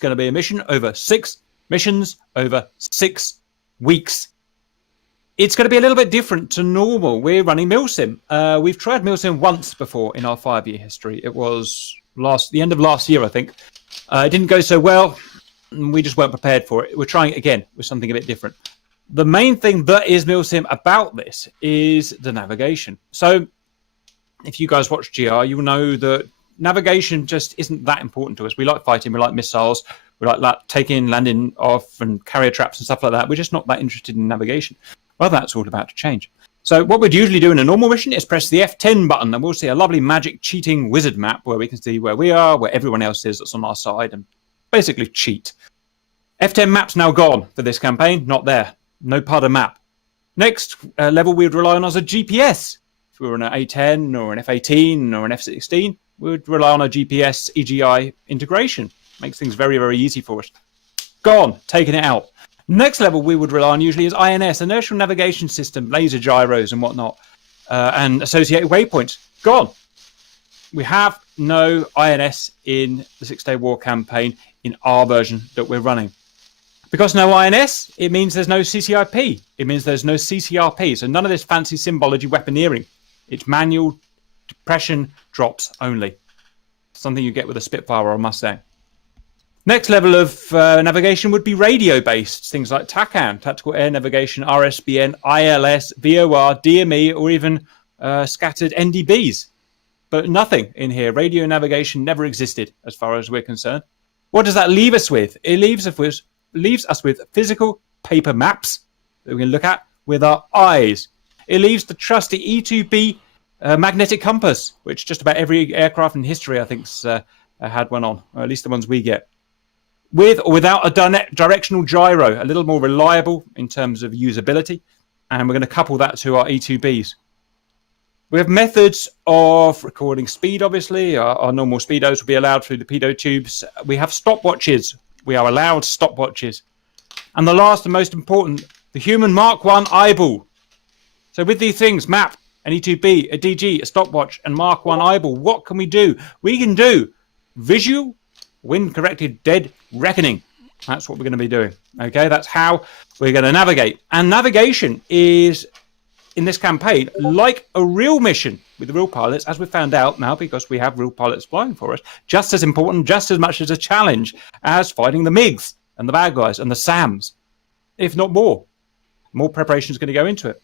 going to be a mission over 6 missions over 6 weeks. It's going to be a little bit different to normal. We're running Milsim. We've tried Milsim once before in our 5-year history. It was the end of last year, I think. It didn't go so well. We just weren't prepared for it. We're trying it again with something a bit different. The main thing that is Milsim about this is the navigation. So if you guys watch GR, you'll know that navigation just isn't that important to us. We like fighting, we like missiles, we like taking, landing off and carrier traps and stuff like that. We're just not that interested in navigation. Well, that's all about to change. So what we'd usually do in a normal mission is press the F10 button and we'll see a lovely magic cheating wizard map where we can see where we are, where everyone else is that's on our side, and basically cheat. F10 map's now gone for this campaign, not there. No part of map. Next level we would rely on as a GPS. If we were on an A10 or an F18 or an F16, we would rely on a GPS EGI integration. Makes things very, very easy for us. Gone, taking it out. Next level we would rely on usually is INS, Inertial Navigation System, laser gyros and whatnot, and associated waypoints. Gone. We have no INS in the 6-Day War campaign in our version that we're running. Because no INS, it means there's no CCIP. It means there's no CCRP. So none of this fancy symbology weaponeering. It's manual depression drops only. Something you get with a Spitfire or a Mustang. Next level of navigation would be radio-based. Things like TACAN, Tactical Air Navigation, RSBN, ILS, VOR, DME, or even scattered NDBs. But nothing in here. Radio navigation never existed as far as we're concerned. What does that leave us with? It leaves us with physical paper maps that we can look at with our eyes. It leaves the trusty E2B magnetic compass, which just about every aircraft in history, I think, had one on, or at least the ones we get. With or without a directional gyro, a little more reliable in terms of usability, and we're going to couple that to our E2Bs. We have methods of recording speed, obviously. Our normal speedos will be allowed through the pedo tubes. We have stopwatches. We are allowed stopwatches. And the last and most important, the human Mark 1 eyeball. So with these things, map, an E2B, a DG, a stopwatch, and Mark 1 eyeball, what can we do? We can do visual, wind-corrected dead reckoning. That's what we're going to be doing. Okay, that's how we're going to navigate. And navigation is, in this campaign, like a real mission with real pilots, as we found out now because we have real pilots flying for us, just as important, just as much as a challenge as fighting the MiGs and the bad guys and the SAMs, if not more. More preparation is going to go into it.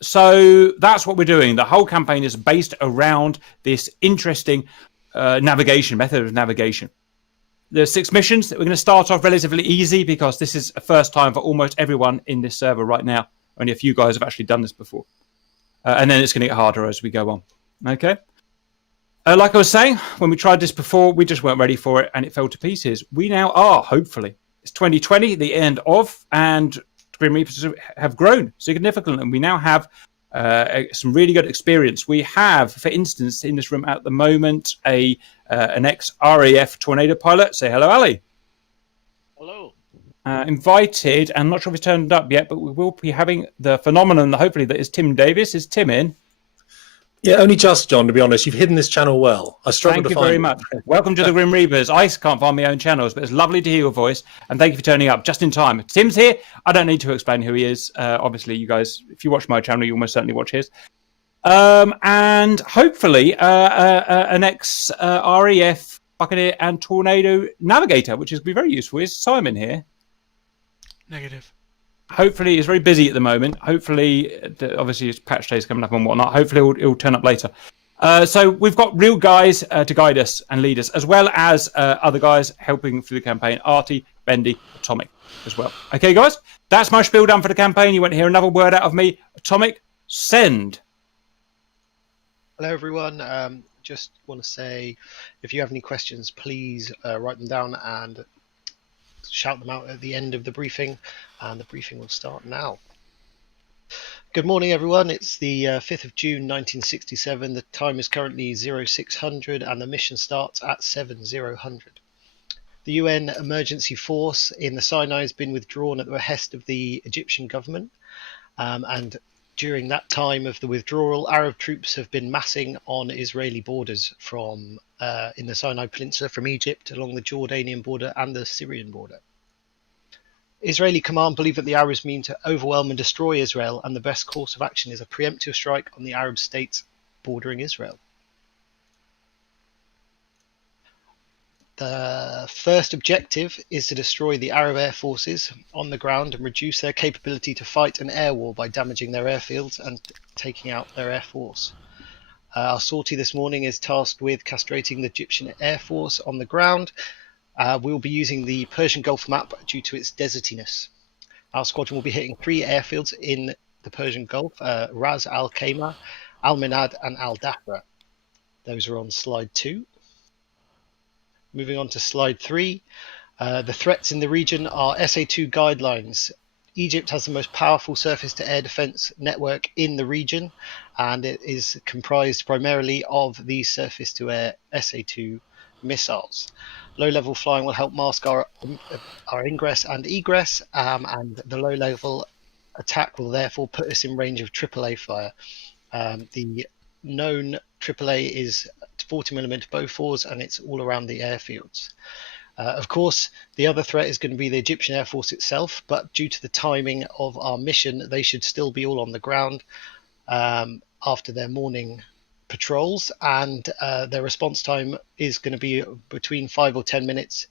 So that's what we're doing. The whole campaign is based around this interesting navigation, method of navigation. There's 6 missions. We're going to start off relatively easy because this is a first time for almost everyone in this server right now. Only a few guys have actually done this before. And then it's going to get harder as we go on. Okay. Like I was saying, when we tried this before, we just weren't ready for it and it fell to pieces. We now are, hopefully. It's 2020, the end of, and Grim Reapers have grown significantly. And we now have some really good experience. We have, for instance, in this room at the moment, an ex-RAF Tornado pilot. Say hello, Ali. Hello. Invited, and I'm not sure if he's turned up yet, but we will be having the phenomenon, hopefully, that is Tim Davis. Is Tim in? Yeah, only just, John, to be honest. You've hidden this channel well. I struggle to find it. Thank you very much. Welcome to the Grim Reapers. I can't find my own channels, but it's lovely to hear your voice, and thank you for turning up just in time. Tim's here. I don't need to explain who he is. Obviously, you guys, if you watch my channel, you almost certainly watch his. And hopefully, an ex-RAF Buccaneer and Tornado Navigator, which is going to be very useful. Is Simon here? Negative. Hopefully, he's very busy at the moment. Hopefully, obviously, his patch day is coming up and whatnot. Hopefully, it'll turn up later. So we've got real guys to guide us and lead us, as well as other guys helping through the campaign. Artie, Bendy, Atomic as well. Okay, guys? That's my spiel done for the campaign. You won't hear another word out of me. Atomic, send. Hello, everyone. Just want to say, if you have any questions, please write them down and shout them out at the end of the briefing, and the briefing will start now. Good morning, everyone. It's the 5th of June 1967. The time is currently 0600 and the mission starts at 7000. The UN emergency force in the Sinai has been withdrawn at the behest of the Egyptian government, and during that time of the withdrawal, Arab troops have been massing on Israeli borders from in the Sinai Peninsula from Egypt along the Jordanian border and the Syrian border. Israeli command believe that the Arabs mean to overwhelm and destroy Israel, and the best course of action is a preemptive strike on the Arab states bordering Israel. The first objective is to destroy the Arab air forces on the ground and reduce their capability to fight an air war by damaging their airfields and taking out their air force. Our sortie this morning is tasked with castrating the Egyptian air force on the ground. We'll be using the Persian Gulf map due to its desertiness. Our squadron will be hitting 3 airfields in the Persian Gulf, Ras Al Khaimah, Al Minad and Al Dafra. Those are on slide 2. Moving on to slide 3, the threats in the region are SA2 guidelines. Egypt has the most powerful surface-to-air defence network in the region, and it is comprised primarily of these surface-to-air SA2 missiles. Low-level flying will help mask our ingress and egress, and the low-level attack will therefore put us in range of AAA fire. The known AAA is 40mm Bofors, and it's all around the airfields. Of course, the other threat is going to be the Egyptian Air Force itself, but due to the timing of our mission, they should still be all on the ground after their morning patrols, and their response time is going to be between 5 or 10 minutes,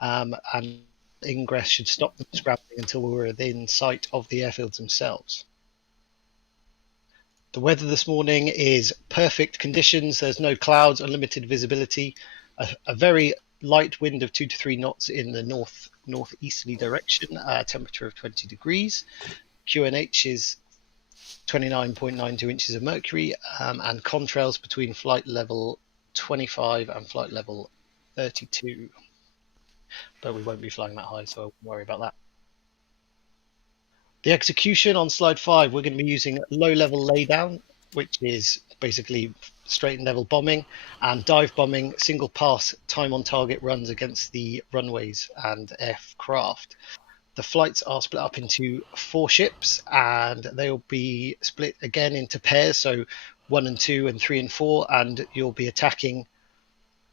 and ingress should stop them scrambling until we're within sight of the airfields themselves. The weather this morning is perfect conditions. There's no clouds, unlimited visibility, a very light wind of 2 to 3 knots in the northeasterly direction, temperature of 20 degrees. QNH is 29.92 inches of mercury, and contrails between flight level 25 and flight level 32. But we won't be flying that high, so I won't worry about that. The execution on slide 5, we're going to be using low-level laydown, which is basically straight and level bombing, and dive bombing, single pass time on target runs against the runways and aircraft. The flights are split up into 4 ships, and they'll be split again into pairs, so 1 and 2 and 3 and 4, and you'll be attacking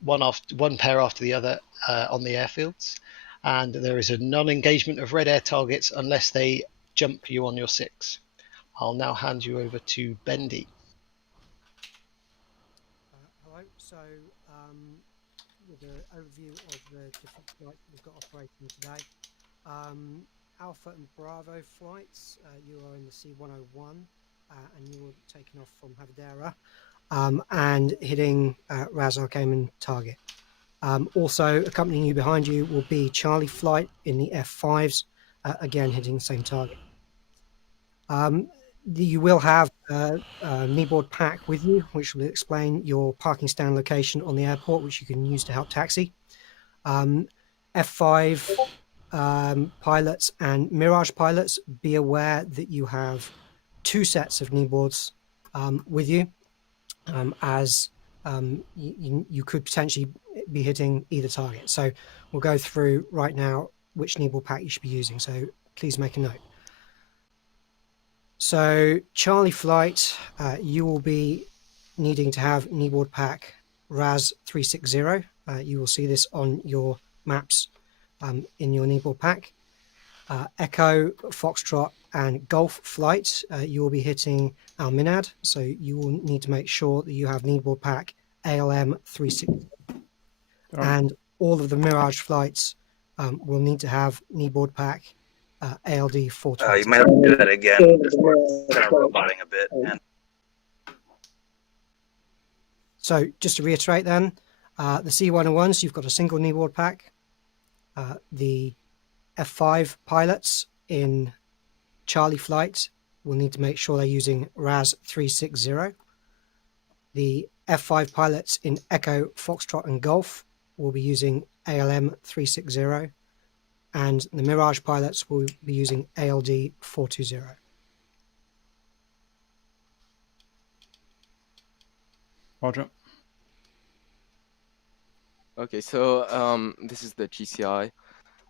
one pair after the other on the airfields. And there is a non-engagement of red air targets unless they jump you on your 6. I'll now hand you over to Bendy. Hello. So, with an overview of the different flights we've got operating today. Alpha and Bravo flights, you are in the C-101, and you are taking off from Havadera and hitting Ras Target. Also accompanying you behind you will be Charlie flight in the F5s, again hitting the same target. You will have a kneeboard pack with you, which will explain your parking stand location on the airport, which you can use to help taxi. F5 pilots and Mirage pilots, be aware that you have 2 sets of kneeboards with you, as you could potentially be hitting either target. So we'll go through right now which kneeboard pack you should be using, so please make a note. So Charlie flight, you will be needing to have kneeboard pack Raz 360. You will see this on your maps in your kneeboard pack. Echo, Foxtrot and Golf flight, you will be hitting Al Minad, so you will need to make sure that you have kneeboard pack ALM 360. And all of the Mirage flights will need to have kneeboard pack ALD 420. You might have to do that again. We're kind of roboting a bit. And... So just to reiterate then, the C-101s, you've got a single kneeboard pack. The F5 pilots in Charlie flight will need to make sure they're using Raz 360. The F5 pilots in Echo, Foxtrot and Golf will be using ALM 360. And the Mirage pilots will be using ALD 420. Roger. Okay, so this is the GCI.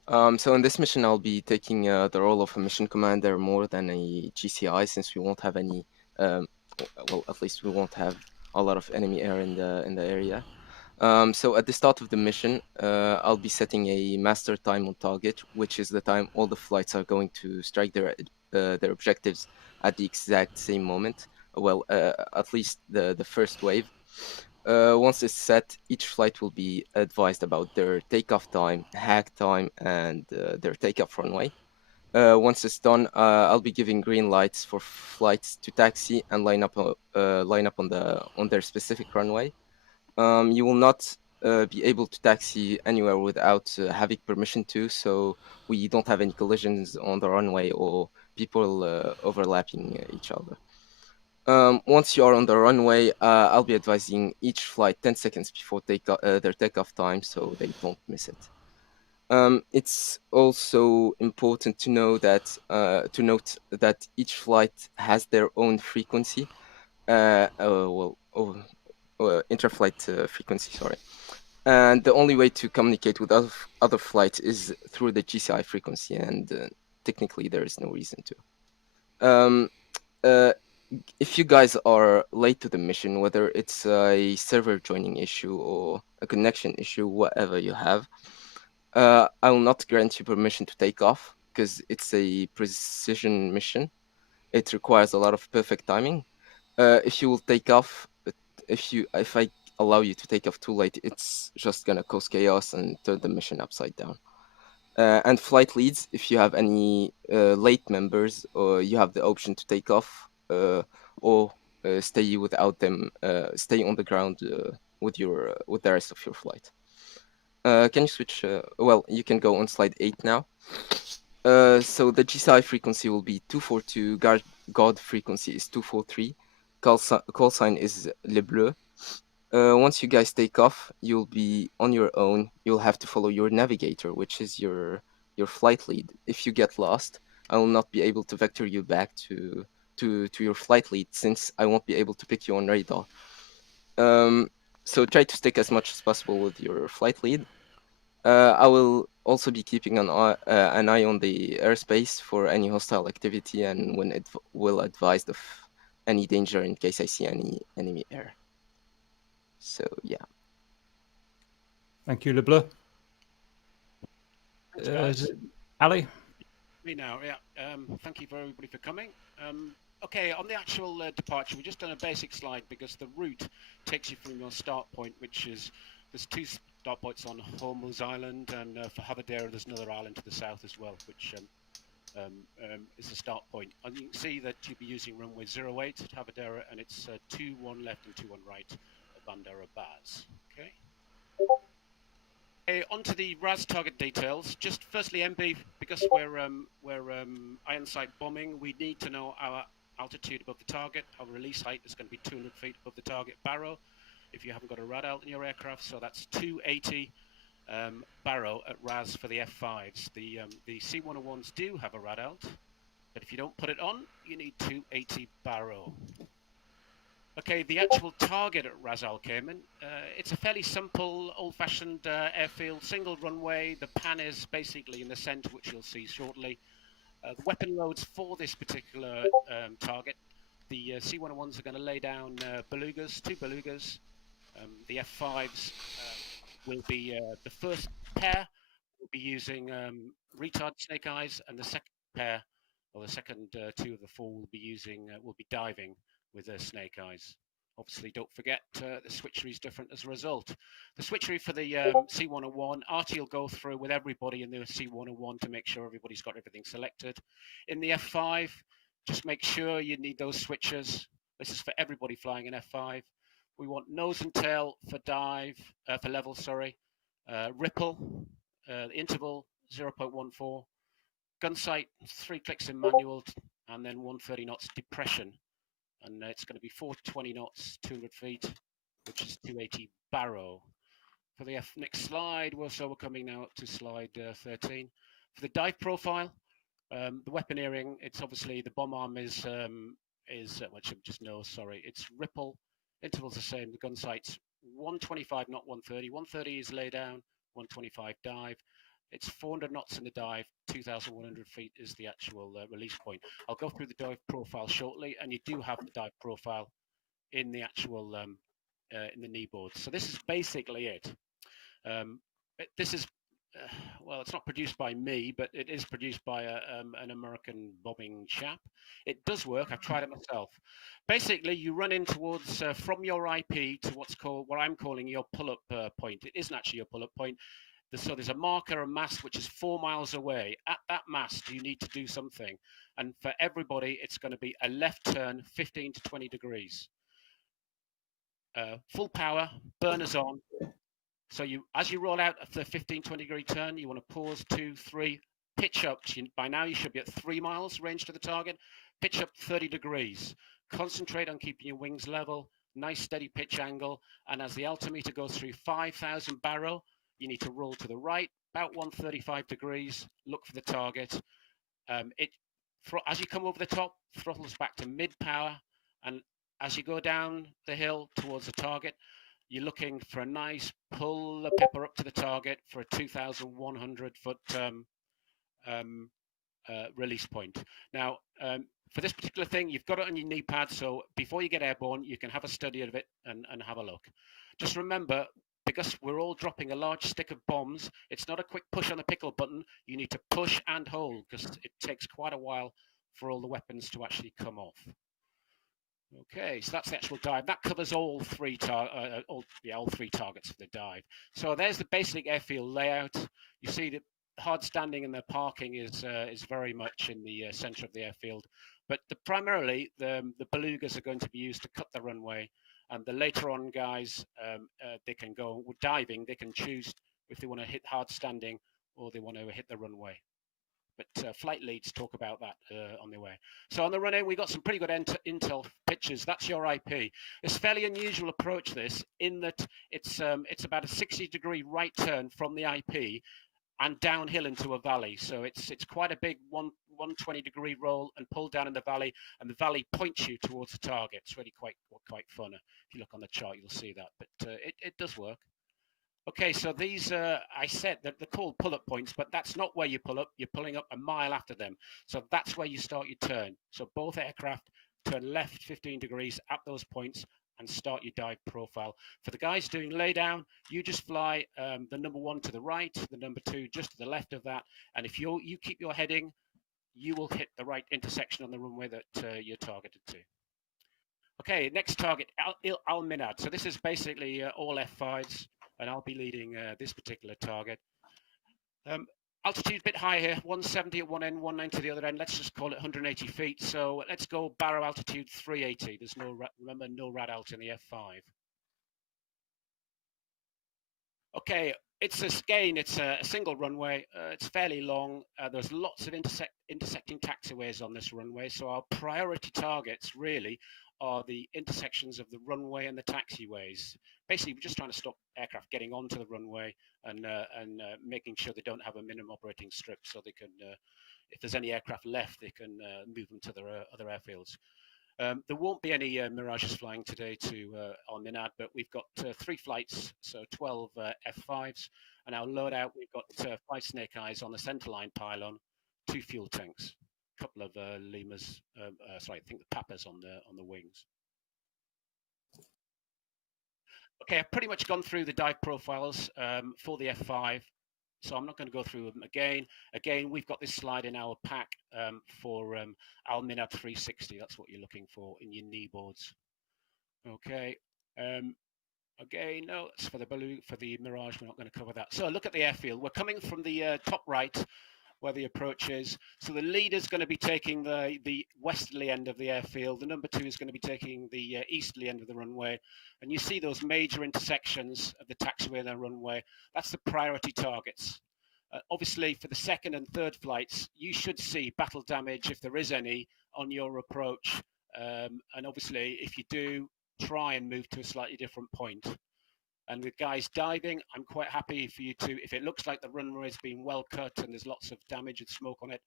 So in this mission, I'll be taking the role of a mission commander more than a GCI, since we won't have any. Well, at least we won't have a lot of enemy air in the area. So at the start of the mission, I'll be setting a master time on target, which is the time all the flights are going to strike their objectives at the exact same moment. Well, at least the first wave. Once it's set, each flight will be advised about their takeoff time, hag time, and their takeoff runway. Once it's done, I'll be giving green lights for flights to taxi and line up on their specific runway. You will not be able to taxi anywhere without having permission to, so we don't have any collisions on the runway or people overlapping each other. Once you are on the runway, I'll be advising each flight 10 seconds before their takeoff time, so they don't miss it. It's also important to know that note that each flight has their own frequency. Inter-flight frequency. Sorry. And the only way to communicate with other flights is through the GCI frequency, and technically there is no reason to. If you guys are late to the mission, whether it's a server joining issue or a connection issue, whatever you have, I will not grant you permission to take off because it's a precision mission. It requires a lot of perfect timing. If you will take off, if I allow you to take off too late, it's just gonna cause chaos and turn the mission upside down. And flight leads, if you have any late members, or you have the option to take off or stay without them, stay on the ground with the rest of your flight. Can you switch? Well, you can go on slide 8 now. So the GCI frequency will be 242. God frequency is 243. Call sign is Le Bleu. Once you guys take off, you'll be on your own. You'll have to follow your navigator, which is your flight lead. If you get lost, I will not be able to vector you back to your flight lead, since I won't be able to pick you on radar. So try to stick as much as possible with your flight lead. I will also be keeping an eye on the airspace for any hostile activity, and when it will advise of any danger in case I see any enemy air. So yeah. Thank you, LeBleu. Thanks, guys. Ali? Me now, yeah. Thank you for everybody for coming. Okay, on the actual departure, we've just done a basic slide because the route takes you from your start point, which is, there's 2 start points on Hormuz Island, and for Havadera there's another island to the south as well, which is the start point. And you can see that you'll be using runway 08 at Havadera, and it's 21 left and 21 right at Bandar Abbas. Okay. Onto the Raz Target Details. Just firstly, MB, because we're iron sight bombing, we need to know our altitude above the target. Our release height is going to be 200 feet above the target barrow, if you haven't got a rad-alt in your aircraft. So that's 280 barrow at Raz for the F5s. The C101s do have a rad-alt, but if you don't put it on, you need 280 barrow. Okay, the actual target at Ras Al Khaimah, it's a fairly simple, old-fashioned airfield, single runway. The pan is basically in the center, which you'll see shortly. The weapon loads for this particular target, the C101s are going to lay down belugas, 2 belugas. The F5s will be, the first pair will be using retard snake eyes, and the second pair, or the second 2 of the 4 will be diving with their snake eyes. Obviously, don't forget the switchery is different as a result. The switchery for the C101, Artie will go through with everybody in the C101 to make sure everybody's got everything selected. In the F5, just make sure you need those switches. This is for everybody flying in F5. We want nose and tail for dive, for level, sorry. Ripple, interval 0.14. Gun sight, 3 clicks in manual, and then 130 knots depression. And it's going to be 420 knots, 200 feet, which is 280 barrow. For the next slide, we're coming now up to slide 13. For the dive profile, the weaponeering, it's obviously the bomb arm is which I just know, sorry, it's ripple. Interval's the same, the gun sight's 125, not 130. 130 is lay down, 125 dive. It's 400 knots in the dive, 2,100 feet is the actual release point. I'll go through the dive profile shortly, and you do have the dive profile in the actual in the knee boards. So this is basically it. This is well, it's not produced by me, but it is produced by an American bombing chap. It does work. I've tried it myself. Basically, you run in towards from your IP to what I'm calling your pull-up point. It isn't actually your pull-up point. So there's a marker, a mast, which is 4 miles away. At that mast, you need to do something. And for everybody, it's going to be a left turn, 15 to 20 degrees. Full power, burners on. So as you roll out of the 15, 20 degree turn, you want to pause, 2, 3, pitch up. By now, you should be at 3 miles range to the target. Pitch up 30 degrees. Concentrate on keeping your wings level, nice steady pitch angle. And as the altimeter goes through 5,000 barrow, you need to roll to the right, about 135 degrees, look for the target. As you come over the top, throttles back to mid-power, and as you go down the hill towards the target, you're looking for a nice pull the pepper up to the target for a 2,100 foot release point. Now, for this particular thing, you've got it on your knee pad, so before you get airborne, you can have a study of it and have a look. Just remember, because we're all dropping a large stick of bombs, it's not a quick push on the pickle button. You need to push and hold because it takes quite a while for all the weapons to actually come off. Okay, so that's the actual dive. That covers all three targets for the dive. So there's the basic airfield layout. You see the hard standing and the parking is very much in the center of the airfield. But primarily, the belugas are going to be used to cut the runway. And the later on guys, they can go with diving. They can choose if they want to hit hard standing or they want to hit the runway. But flight leads talk about that on their way. So on the run-in, we got some pretty good intel pictures. That's your IP. It's a fairly unusual approach, this, in that it's about a 60-degree right turn from the IP and downhill into a valley. So it's quite a big 120-degree roll and pull down in the valley, and the valley points you towards the target. It's really quite fun. If you look on the chart, you'll see that. But it does work. Okay, so these, I said that they're called pull-up points, but that's not where you pull up. You're pulling up a mile after them. So that's where you start your turn. So both aircraft turn left 15 degrees at those points and start your dive profile. For the guys doing laydown, you just fly the number 1 to the right, the number 2 just to the left of that. And if you keep your heading, you will hit the right intersection on the runway that you're targeted to. Okay, next target, Al Minad. So this is basically all F5s. And I'll be leading this particular target. Altitude a bit higher here, 170 at one end, 190 at the other end. Let's just call it 180 feet. So let's go barrow altitude 380. There's remember, no rad alt in the F5. Okay, it's a single runway. It's fairly long. There's lots of intersecting taxiways on this runway. So our priority targets really are the intersections of the runway and the taxiways. Basically, we're just trying to stop aircraft getting onto the runway and making sure they don't have a minimum operating strip, so they can, if there's any aircraft left, they can move them to their other airfields. There won't be any Mirages flying today to Al Minad, but we've got 3 flights, so 12 F5s, and our loadout, we've got 5 Snake Eyes on the centerline pylon, 2 fuel tanks, a couple of Lemas, I think the Papas on the wings. Okay, I've pretty much gone through the dive profiles for the F5, so I'm not going to go through them again. Again, we've got this slide in our pack for Al Minad 360. That's what you're looking for in your knee boards. Okay. Again, no, it's for the Mirage. We're not going to cover that. So look at the airfield. We're coming from the top right, where the approach is. So the leader's going to be taking the westerly end of the airfield. The number 2 is going to be taking the easterly end of the runway. And you see those major intersections of the taxiway and the runway. That's the priority targets. Obviously, for the 2nd and 3rd flights, you should see battle damage, if there is any, on your approach. And obviously, if you do, try and move to a slightly different point. And with guys diving, I'm quite happy for you to, if it looks like the runway has been well cut and there's lots of damage and smoke on it,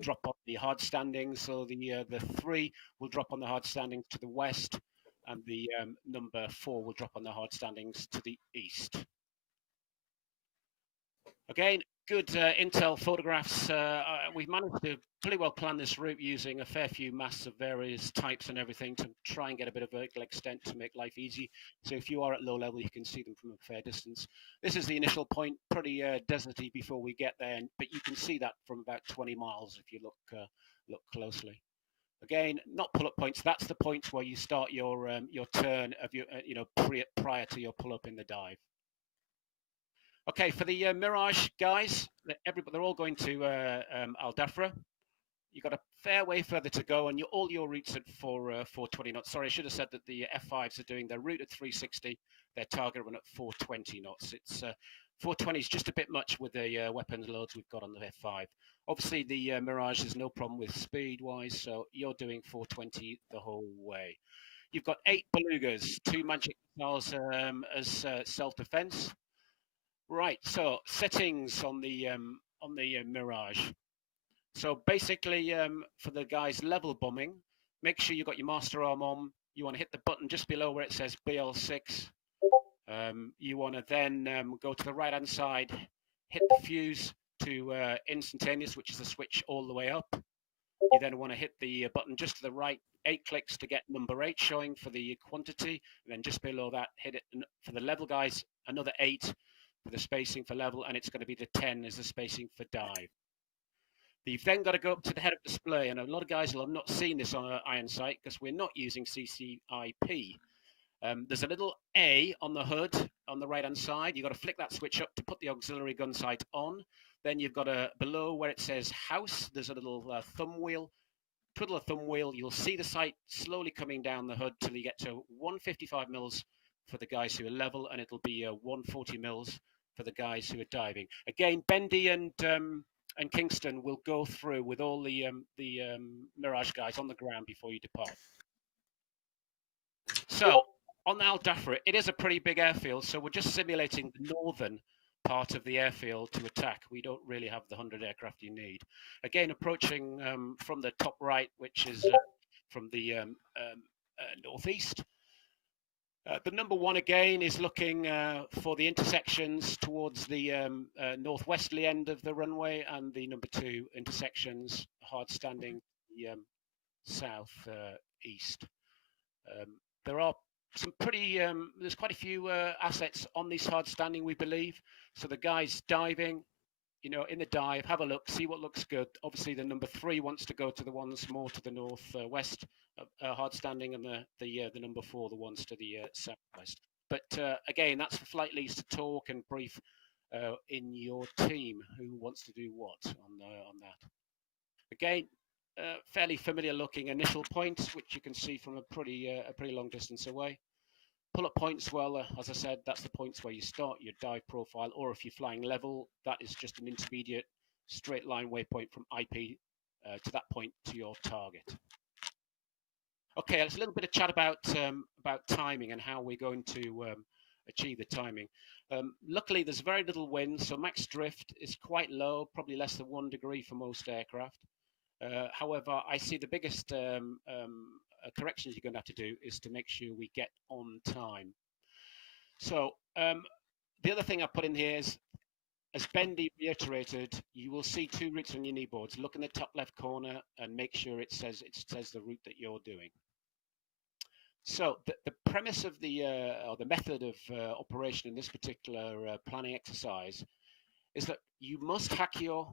drop on the hard standings. So the 3 will drop on the hard standings to the west, and the number 4 will drop on the hard standings to the east. Again, good intel photographs. We've managed to pretty well plan this route using a fair few masts of various types and everything to try and get a bit of vertical extent to make life easy. So if you are at low level, you can see them from a fair distance. This is the initial point, pretty deserty before we get there, but you can see that from about 20 miles if you look closely. Again, not pull-up points. That's the points where you start your turn of your prior to your pull-up in the dive. Okay, for the Mirage guys, they're all going to Al Dafra. You've got a fair way further to go, and all your routes at 420 knots. Sorry, I should have said that the F5s are doing their route at 360, their target run at 420 knots. It's 420 is just a bit much with the weapons loads we've got on the F5. Obviously, the Mirage has no problem with speed-wise, so you're doing 420 the whole way. You've got 8 belugas, 2 magic missiles as self-defense. Right, so settings on the Mirage. So basically, for the guys level bombing, make sure you've got your master arm on. You want to hit the button just below where it says BL6. You want to then go to the right-hand side, hit the fuse to instantaneous, which is the switch all the way up. You then want to hit the button just to the right, 8 clicks to get number 8 showing for the quantity. And then just below that, hit it for the level guys, another 8 for the spacing for level, and it's going to be the 10 as the spacing for dive. You've then got to go up to the head of display, and a lot of guys will have not seen this on Iron Sight because we're not using CCIP. There's a little A on the hood on the right-hand side. You've got to flick that switch up to put the auxiliary gun sight on. Then you've got below where it says house, there's a little thumb wheel. Twiddle a thumb wheel, you'll see the sight slowly coming down the hood till you get to 155 mils for the guys who are level, and it'll be 140 mils for the guys who are diving. Again, Bendy and Kingston will go through with all the Mirage guys on the ground before you depart. So on Al Dafra, it is a pretty big airfield, so we're just simulating the northern part of the airfield to attack. We don't really have the 100 aircraft you need. Again, approaching from the top right, which is from the northeast. The number 1 again is looking for the intersections towards the northwesterly end of the runway, and the number 2 intersections hard standing the southeast. There are some pretty, there's quite a few assets on this hard standing, we believe. So the guys diving, in the dive, have a look, see what looks good. Obviously, the number 3 wants to go to the ones more to the northwest, hard standing, and the number 4, the ones to the southwest. But again, that's for flight leads to talk and brief in your team who wants to do what on that. Again, fairly familiar looking initial points, which you can see from a pretty long distance away. Pull-up points, well, as I said, that's the points where you start your dive profile, or if you're flying level, that is just an intermediate straight line waypoint from IP to that point to your target. Okay, let's a little bit of chat about timing and how we're going to achieve the timing. Luckily, there's very little wind, so max drift is quite low, probably less than 1 degree for most aircraft. However, I see the biggest corrections you're going to have to do is to make sure we get on time. So the other thing I put in here is, as Bendy reiterated, you will see 2 routes on your knee boards. Look in the top left corner and make sure it says the route that you're doing. So the premise of or the method of operation in this particular planning exercise is that you must hack your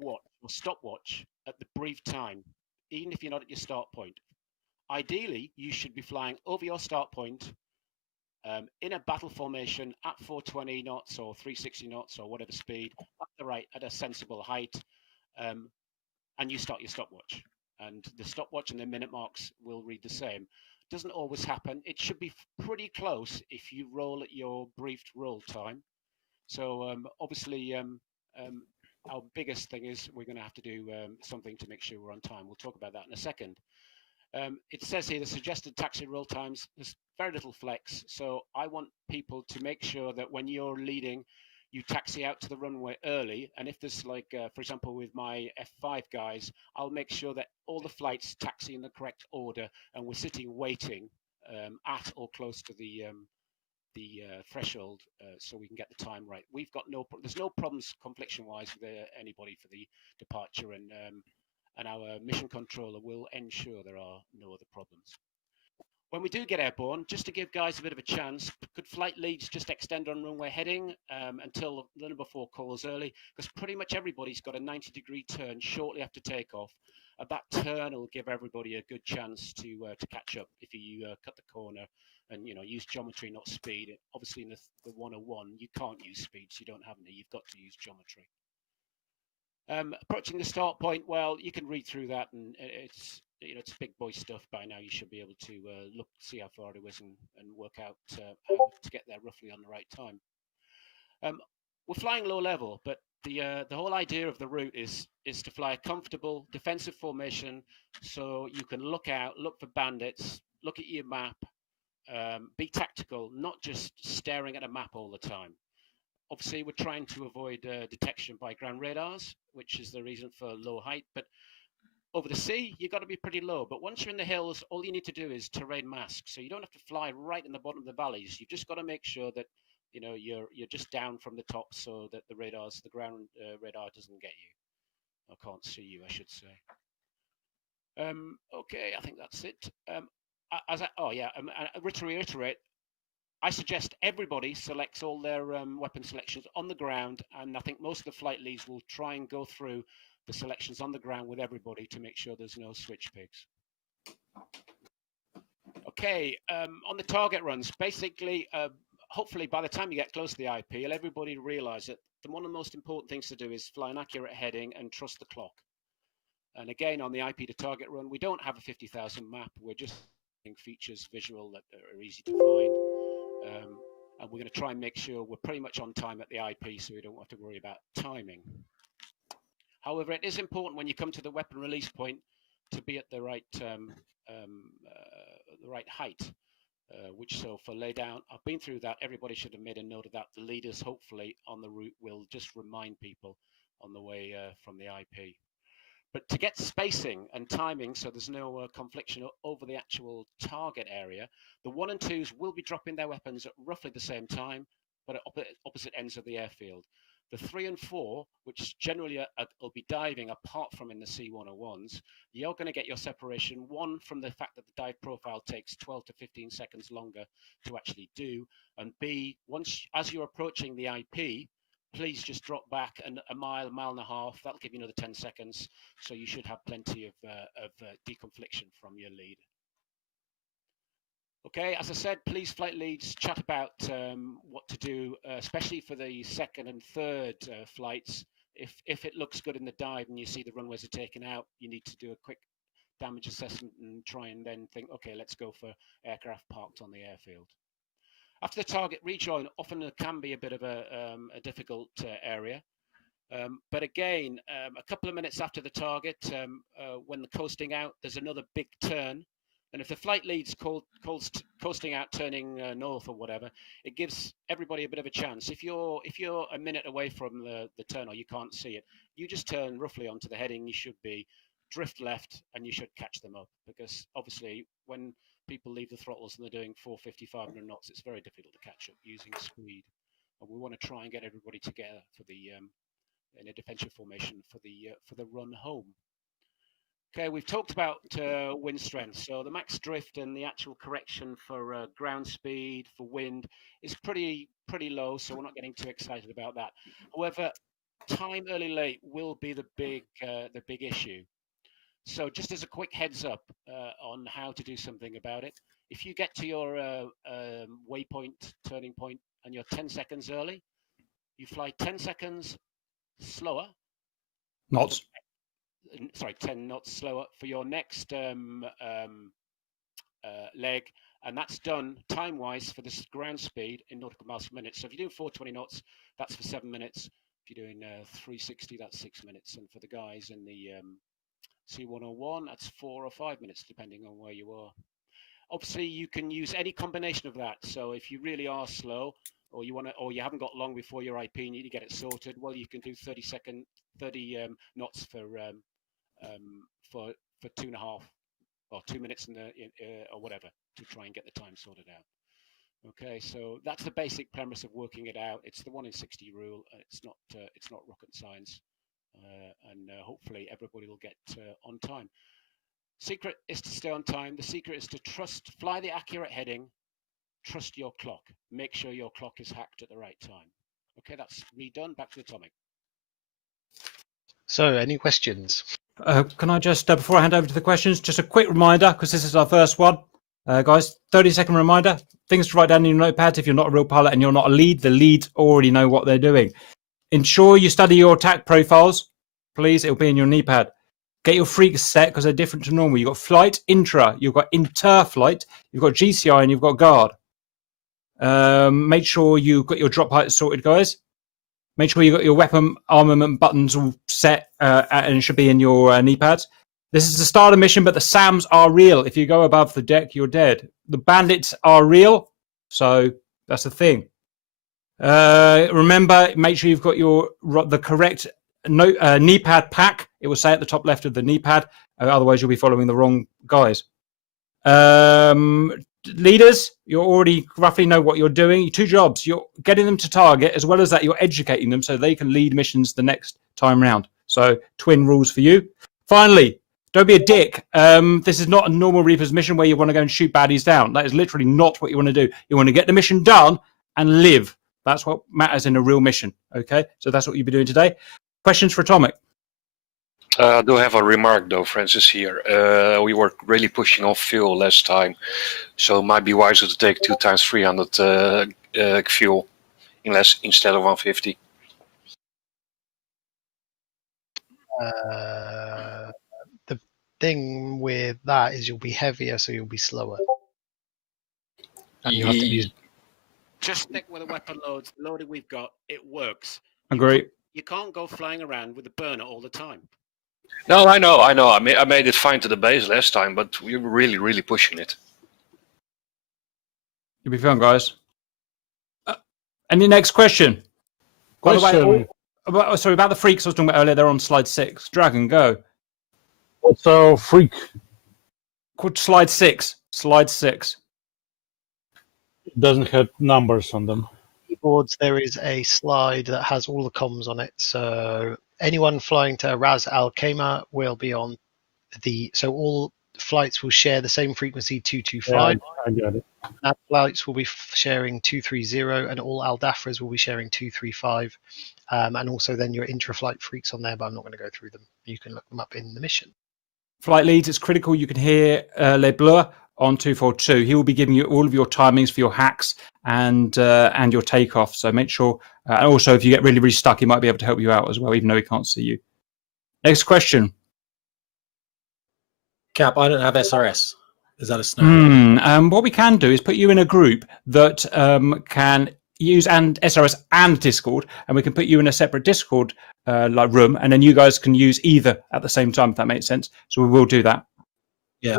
watch or stopwatch at the brief time, even if you're not at your start point. Ideally, you should be flying over your start point in a battle formation at 420 knots or 360 knots or whatever speed, at a sensible height, and you start your stopwatch. And the stopwatch and the minute marks will read the same. Doesn't always happen. It should be pretty close if you roll at your briefed roll time. So obviously, our biggest thing is we're going to have to do something to make sure we're on time. We'll talk about that in a second. It says here the suggested taxi roll times, there's very little flex. So I want people to make sure that when you're leading, you taxi out to the runway early. And if there's like, for example, with my F5 guys, I'll make sure that all the flights taxi in the correct order and we're sitting waiting at or close to the threshold so we can get the time right. We've got there's no problems confliction wise with anybody for the departure, and our mission controller will ensure there are no other problems. When we do get airborne, just to give guys a bit of a chance, could flight leads just extend on runway heading until the number 4 calls early? Because pretty much everybody's got a 90-degree turn shortly after takeoff. That turn will give everybody a good chance to catch up if you cut the corner and use geometry, not speed. Obviously, in the 101, you can't use speed, so you don't have any. You've got to use geometry. Approaching the start point, well, you can read through that, and it's big boy stuff by now. You should be able to see how far it is and work out how to get there roughly on the right time. We're flying low level, but the whole idea of the route is to fly a comfortable defensive formation, so you can look out, look for bandits, look at your map, be tactical, not just staring at a map all the time. Obviously, we're trying to avoid detection by ground radars, which is the reason for low height. But over the sea, you've got to be pretty low. But once you're in the hills, all you need to do is terrain mask. So you don't have to fly right in the bottom of the valleys. You've just got to make sure that you're just down from the top, so that the ground radar doesn't get you. I can't see you, I should say. Okay, I think that's it. To reiterate, I suggest everybody selects all their weapon selections on the ground, and I think most of the flight leads will try and go through the selections on the ground with everybody to make sure there's no switch pigs. Okay, on the target runs, basically, hopefully by the time you get close to the IP, everybody realize that one of the most important things to do is fly an accurate heading and trust the clock. And again, on the IP to target run, we don't have a 50,000 map. We're just using features visual that are easy to find. And we're going to try and make sure we're pretty much on time at the IP, so we don't have to worry about timing. However, it is important when you come to the weapon release point to be at the right height. So for laydown, I've been through that. Everybody should have made a note of that. The leaders, hopefully, on the route will just remind people on the way from the IP. But to get spacing and timing, so there's no confliction over the actual target area, the 1 and 2s will be dropping their weapons at roughly the same time, but at opposite ends of the airfield. The 3 and 4, which generally will be diving apart from in the C101s, you're going to get your separation, one, from the fact that the dive profile takes 12 to 15 seconds longer to actually do, and B, as you're approaching the IP, please just drop back a mile and a half. That'll give you another 10 seconds. So you should have plenty of deconfliction from your lead. Okay, as I said, please flight leads chat about what to do, especially for the second and third flights. If it looks good in the dive and you see the runways are taken out, you need to do a quick damage assessment and try and then think, okay, let's go for aircraft parked on the airfield. After the target rejoin, often it can be a bit of a difficult area. But again, a couple of minutes after the target, when the coasting out, there's another big turn. And if the flight lead's coasting out, turning north or whatever, it gives everybody a bit of a chance. If you're a minute away from the turn or you can't see it, you just turn roughly onto the heading. You should be drift left, and you should catch them up, because obviously when people leave the throttles and they're doing 450, 500 knots, it's very difficult to catch up using speed. And we want to try and get everybody together for the in a defensive formation for the run home. Okay, we've talked about wind strength. So the max drift and the actual correction for ground speed, for wind, is pretty low. So we're not getting too excited about that. However, time early late will be the big issue. So just as a quick heads up on how to do something about it, if you get to your waypoint, turning point, and you're 10 seconds early, you fly 10 seconds slower. Knots. Sorry, 10 knots slower for your next leg, and that's done time-wise for this ground speed in nautical miles per minute. So if you're doing 420 knots, that's for 7 minutes. If you're doing 360, that's 6 minutes. And for the guys in the C101, that's 4 or 5 minutes, depending on where you are. Obviously, you can use any combination of that. So if you really are slow, or you haven't got long before your IP, and you need to get it sorted, well, you can do 30 knots for 2.5 or 2 minutes or whatever, to try and get the time sorted out. Okay, so that's the basic premise of working it out. It's the 1 in 60 rule. It's not rocket science, and hopefully everybody will get on time. Secret is to stay on time. The secret is to fly the accurate heading, trust your clock. Make sure your clock is hacked at the right time. Okay, that's me done. Back to the Atomic. So, any questions? Can I just, before I hand over to the questions, just a quick reminder, because this is our first one. Guys, 30-second reminder, things to write down in your notepads. If you're not a real pilot and you're not a lead, the leads already know what they're doing. Ensure you study your attack profiles. Please, it'll be in your knee pad. Get your freaks set because they're different to normal. You've got flight, intra, you've got inter-flight, you've got GCI, and you've got guard. Make sure you've got your drop height sorted, guys. Make sure you've got your weapon armament buttons all set, and it should be in your knee pads. This is the starter mission, but the SAMs are real. If you go above the deck, you're dead. The bandits are real, so that's the thing. Remember, make sure you've got the correct knee pad pack. It will say at the top left of the knee pad. Otherwise, you'll be following the wrong guys. Leaders, you already roughly know what you're doing. 2 jobs. You're getting them to target, as well as that you're educating them so they can lead missions the next time round. So twin rules for you. Finally, don't be a dick. This is not a normal Reaper's mission where you want to go and shoot baddies down. That is literally not what you want to do. You want to get the mission done and live. That's what matters in a real mission. Okay, so that's what you'll be doing today. Questions for Atomic? I do have a remark though, Francis, here. We were really pushing off fuel last time, so it might be wiser to take 2 times 300 fuel instead of 150. The thing with that is you'll be heavier, so you'll be slower. And you have to use. Just stick with the weapon loads. The loading we've got, it works. Agree. You can't go flying around with a burner all the time. No, I know. I made it fine to the base last time, but we were really, really pushing it. You'll be fine, guys. Any next question? By the way, about the freaks I was talking about earlier, they're on slide 6. Dragon, go. What's a freak? Called slide 6. Slide 6. It doesn't have numbers on them. Keyboards, there is a slide that has all the comms on it. So anyone flying to Raz Al Khaimah will be on so all flights will share the same frequency 225. Yeah, I got it. Nav flights will be sharing 230, and all Al Dafras will be sharing 235. And also then your intra-flight freaks on there, but I'm not going to go through them. You can look them up in the mission. Flight leads, it's critical you can hear Le Bleu on 242. He will be giving you all of your timings for your hacks and your takeoff. So make sure, and also if you get really, really stuck, he might be able to help you out as well, even though he can't see you. Next question. Cap, I don't have SRS. Is that a snag? What we can do is put you in a group that can use and SRS and Discord, and we can put you in a separate Discord room, and then you guys can use either at the same time, if that makes sense. So we will do that. Yeah.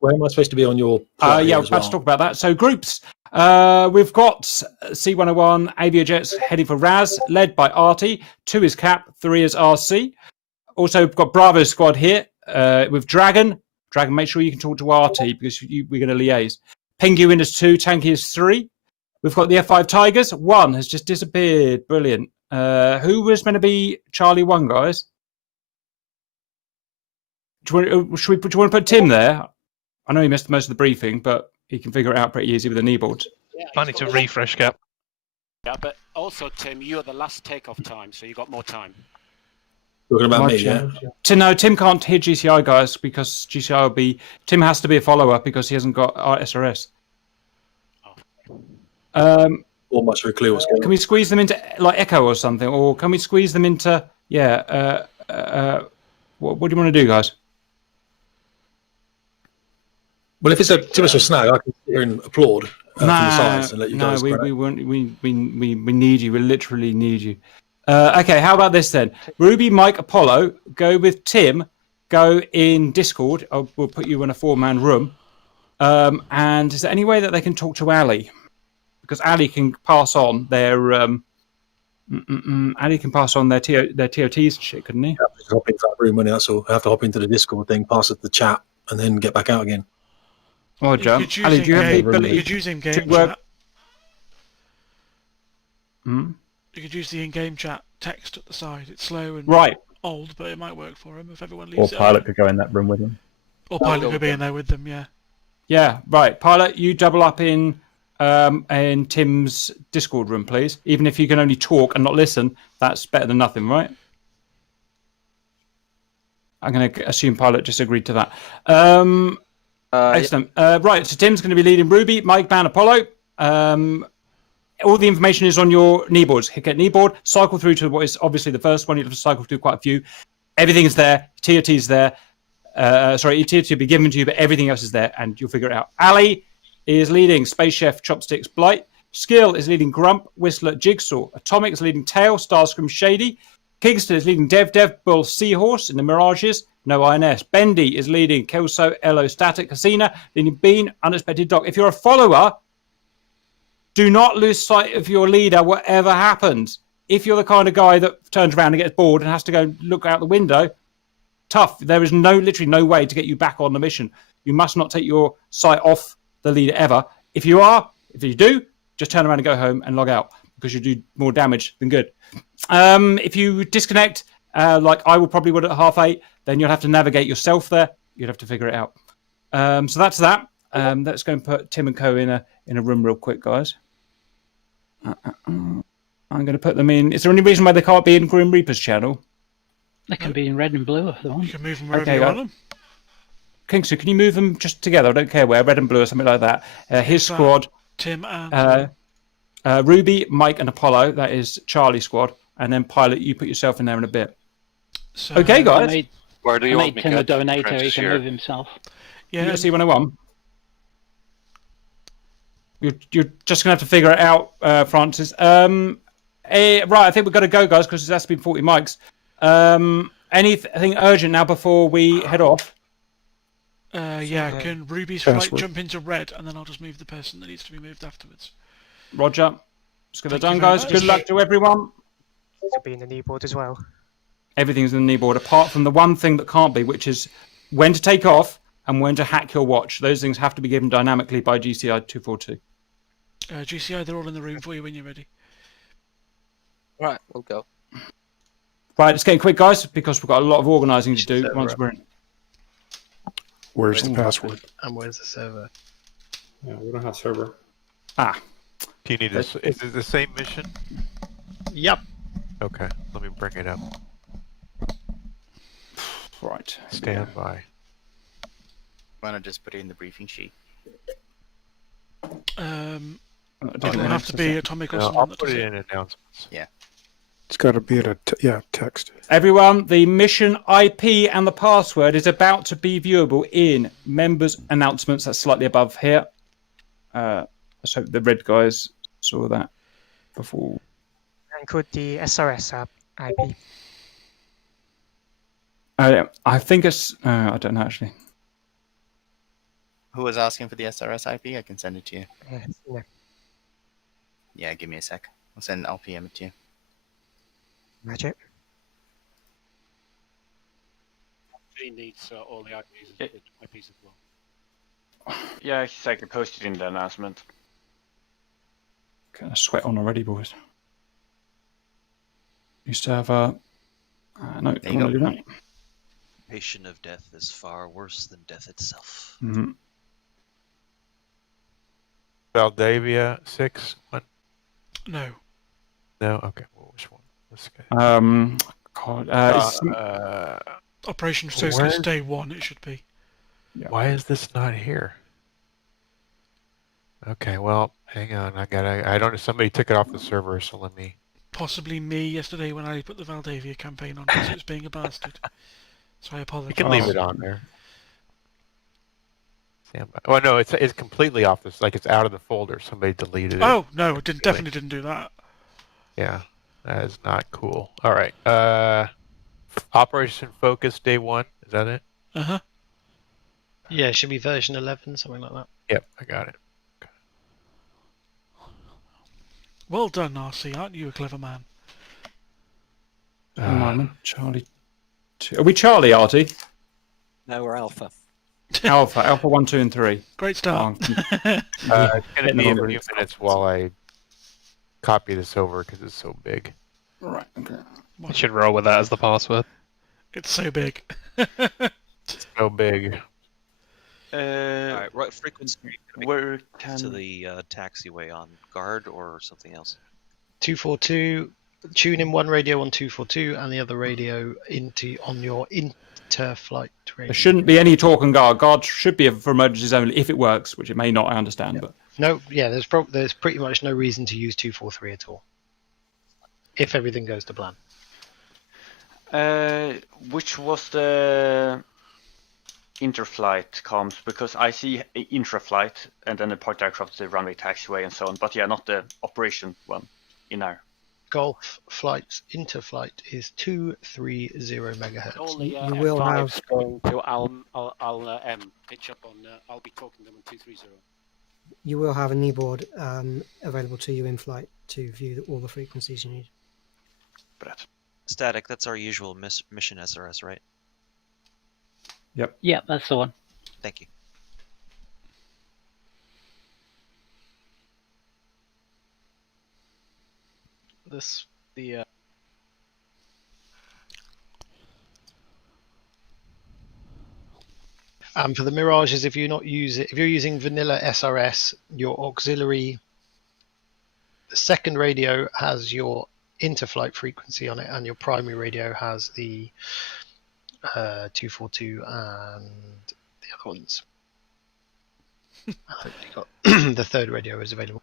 Where am I supposed to be on your? Yeah, I was about to talk about that. So groups, we've got C101 Aviojets heading for Raz, led by Artie. 2 is Cap, 3 is RC. Also, we've got Bravo Squad here with Dragon. Dragon, make sure you can talk to Artie because we're going to liaise. Penguin is 2, Tanky is 3. We've got the F5 Tigers. 1 has just disappeared. Brilliant. Who was meant to be Charlie 1, guys? Do you want to put Tim there? I know he missed most of the briefing, but he can figure it out pretty easy with a kneeboard. Yeah, I need to refresh, Cap. Yeah, but also, Tim, you're the last takeoff time, so you got more time. Talking about me, yeah? No, Tim can't hear GCI, guys, because GCI will be... Tim has to be a follower because he hasn't got SRS. Almost for a clue what's going on. Can we squeeze them into like Echo or something? Or can we squeeze them into... what do you want to do, guys? Well, if it's too much of a snag, I can sit here and applaud from the sides and let you guys. We need you. We literally need you. Okay, how about this then? Ruby, Mike, Apollo, go with Tim. Go in Discord. We'll put you in a 4-man room. And is there any way that they can talk to Ali? Because Ali can pass on their Ali can pass on their TOTs and shit, couldn't he? Yeah, just hop into that room when that's all. I have to hop into the Discord thing, pass it the chat, and then get back out again. Oh, Joe. Ali, do you have the ability you could use in-game to work? chat. Mhm. You could use the in-game chat text at the side. It's slow and Right. old, but it might work for him if everyone Or leaves it Pilot on. could go in that room with him. Or Pilot could be in there with them, yeah. Yeah, right. Pilot, you double up in Tim's Discord room, please. Even if you can only talk and not listen, that's better than nothing, right? I'm going to assume Pilot just agreed to that. Excellent. Right, so Tim's going to be leading Ruby, Mike, Man, Apollo. All the information is on your kneeboards. Hit knee board, cycle through to what is obviously the first one. You'll have to cycle through quite a few. Everything is there. TOT is there. Sorry, TOT will be given to you, but everything else is there, and you'll figure it out. Ali is leading Space Chef, Chopsticks, Blight. Skill is leading Grump, Whistler, Jigsaw. Atomic is leading Tail, Starscream, Shady. Kingston is leading Dev, Bull, Seahorse in the Mirages. No INS. Bendy is leading Kelso, Elo, Static, Casina, leading Bean, Unexpected Doc. If you're a follower, do not lose sight of your leader, whatever happens. If you're the kind of guy that turns around and gets bored and has to go look out the window, tough. There is literally no way to get you back on the mission. You must not take your sight off the leader ever. If you do, just turn around and go home and log out because you do more damage than good. If you disconnect, like I will probably would at 8:30, then you'll have to navigate yourself there. You'll have to figure it out. So that's that. Let's go and put Tim and Co in a room real quick, guys. I'm going to put them in. Is there any reason why they can't be in Grim Reaper's channel? They can be in red and blue if they want. You can move them wherever you want them. Kingsley, can you move them just together? I don't care where, red and blue or something like that. His squad. Tim and Ruby, Mike, and Apollo. That is Charlie's squad. And then Pilot, you put yourself in there in a bit. So, okay, guys. Where do you want me Tim to a donator, he Francis can here? move himself. Yeah. You see 101. You're just going to have to figure it out, Francis. Right, I think we've got to go, guys, because that's been 40 mics. Anything urgent now before we head off? Can Ruby's flight jump into red, and then I'll just move the person that needs to be moved afterwards. Roger. Just get it done, you guys. very Good much. luck to everyone. It'll be in the kneeboard as well. Everything's in the kneeboard, apart from the one thing that can't be, which is when to take off and when to hack your watch. Those things have to be given dynamically by GCI 242. GCI, they're all in the room for you when you're ready. Right, we'll go. Right, it's getting quick, guys, because we've got a lot of organising to do once we're in. Where's the password? And where's the server? Yeah, we don't have server. Ah. Do you need this? Is it the same mission? Yep. Okay, let me bring it up. Right. Stand by. Why not just put it in the briefing sheet? It'll have to be Atomic or No, someone I'll that put does it it. in announcements. Yeah. It's got to be text. Everyone, the mission IP and the password is about to be viewable in members' announcements. That's slightly above here. Let's hope the red guys saw that before. And could the SRS IP? I think it's... I don't know, actually. Who was asking for the SRS IP? I can send it to you. Yeah. Yeah, give me a sec. I'll send LPM it to you. Magic. He needs all the IPs as well. Yeah, he said I could post it in the announcement. Kind of sweat on already, boys. Used to have no, There you don't want to go. do that. Patient of death is far worse than death itself. Mm-hmm. Valdavia 6. What? No. No. Okay. Well, which one? This guy. God, Operation Focus Day 1, it should be. Yeah. Why is this not here? Okay. Well, hang on. I don't know. Somebody took it off the server, so let me. Possibly me yesterday when I put the Valdavia campaign on because it was being a bastard. So I apologise. You can leave it on there. Standby. Well, no, it's completely off this. Like it's out of the folder. Somebody deleted it. Oh no, I definitely didn't do that. Yeah, that is not cool. All right. Operation Focus Day 1. Is that it? Uh-huh. Yeah, it should be version 11, something like that. Yep, I got it. Well done, RC. Aren't you a clever man? Charlie 2. Are we Charlie, Artie? No, we're Alpha. Alpha 1, 2, and 3. Great start. It's going to be a few minutes while I copy this over because it's so big. Right. Okay. You should roll with that as the password. It's so big. So big. Alright, what frequency where to the taxiway on guard or something else? 242. Tune in one radio on 242 and the other radio on your interflight radio. There shouldn't be any talk on guard. Guard should be for emergencies only if it works, which it may not. I understand, but No, yeah, there's pretty much no reason to use 243 at all. If everything goes to plan. Which was the interflight comms? Because I see intraflight and then the part aircraft, the runway taxiway and so on, but yeah, not the operation one in air. Golf flights interflight is 230 megahertz. All the You will F5s have- going to I'll pitch up on. I'll be talking to them on 230. You will have a kneeboard available to you in flight to view all the frequencies you need. Static, that's our usual mission SRS, right? Yep. Yeah, that's the one. Thank you. And for the Mirages, if you're using vanilla SRS, your auxiliary, the second radio has your interflight frequency on it, and your primary radio has the 242 and the other ones. The third radio is available.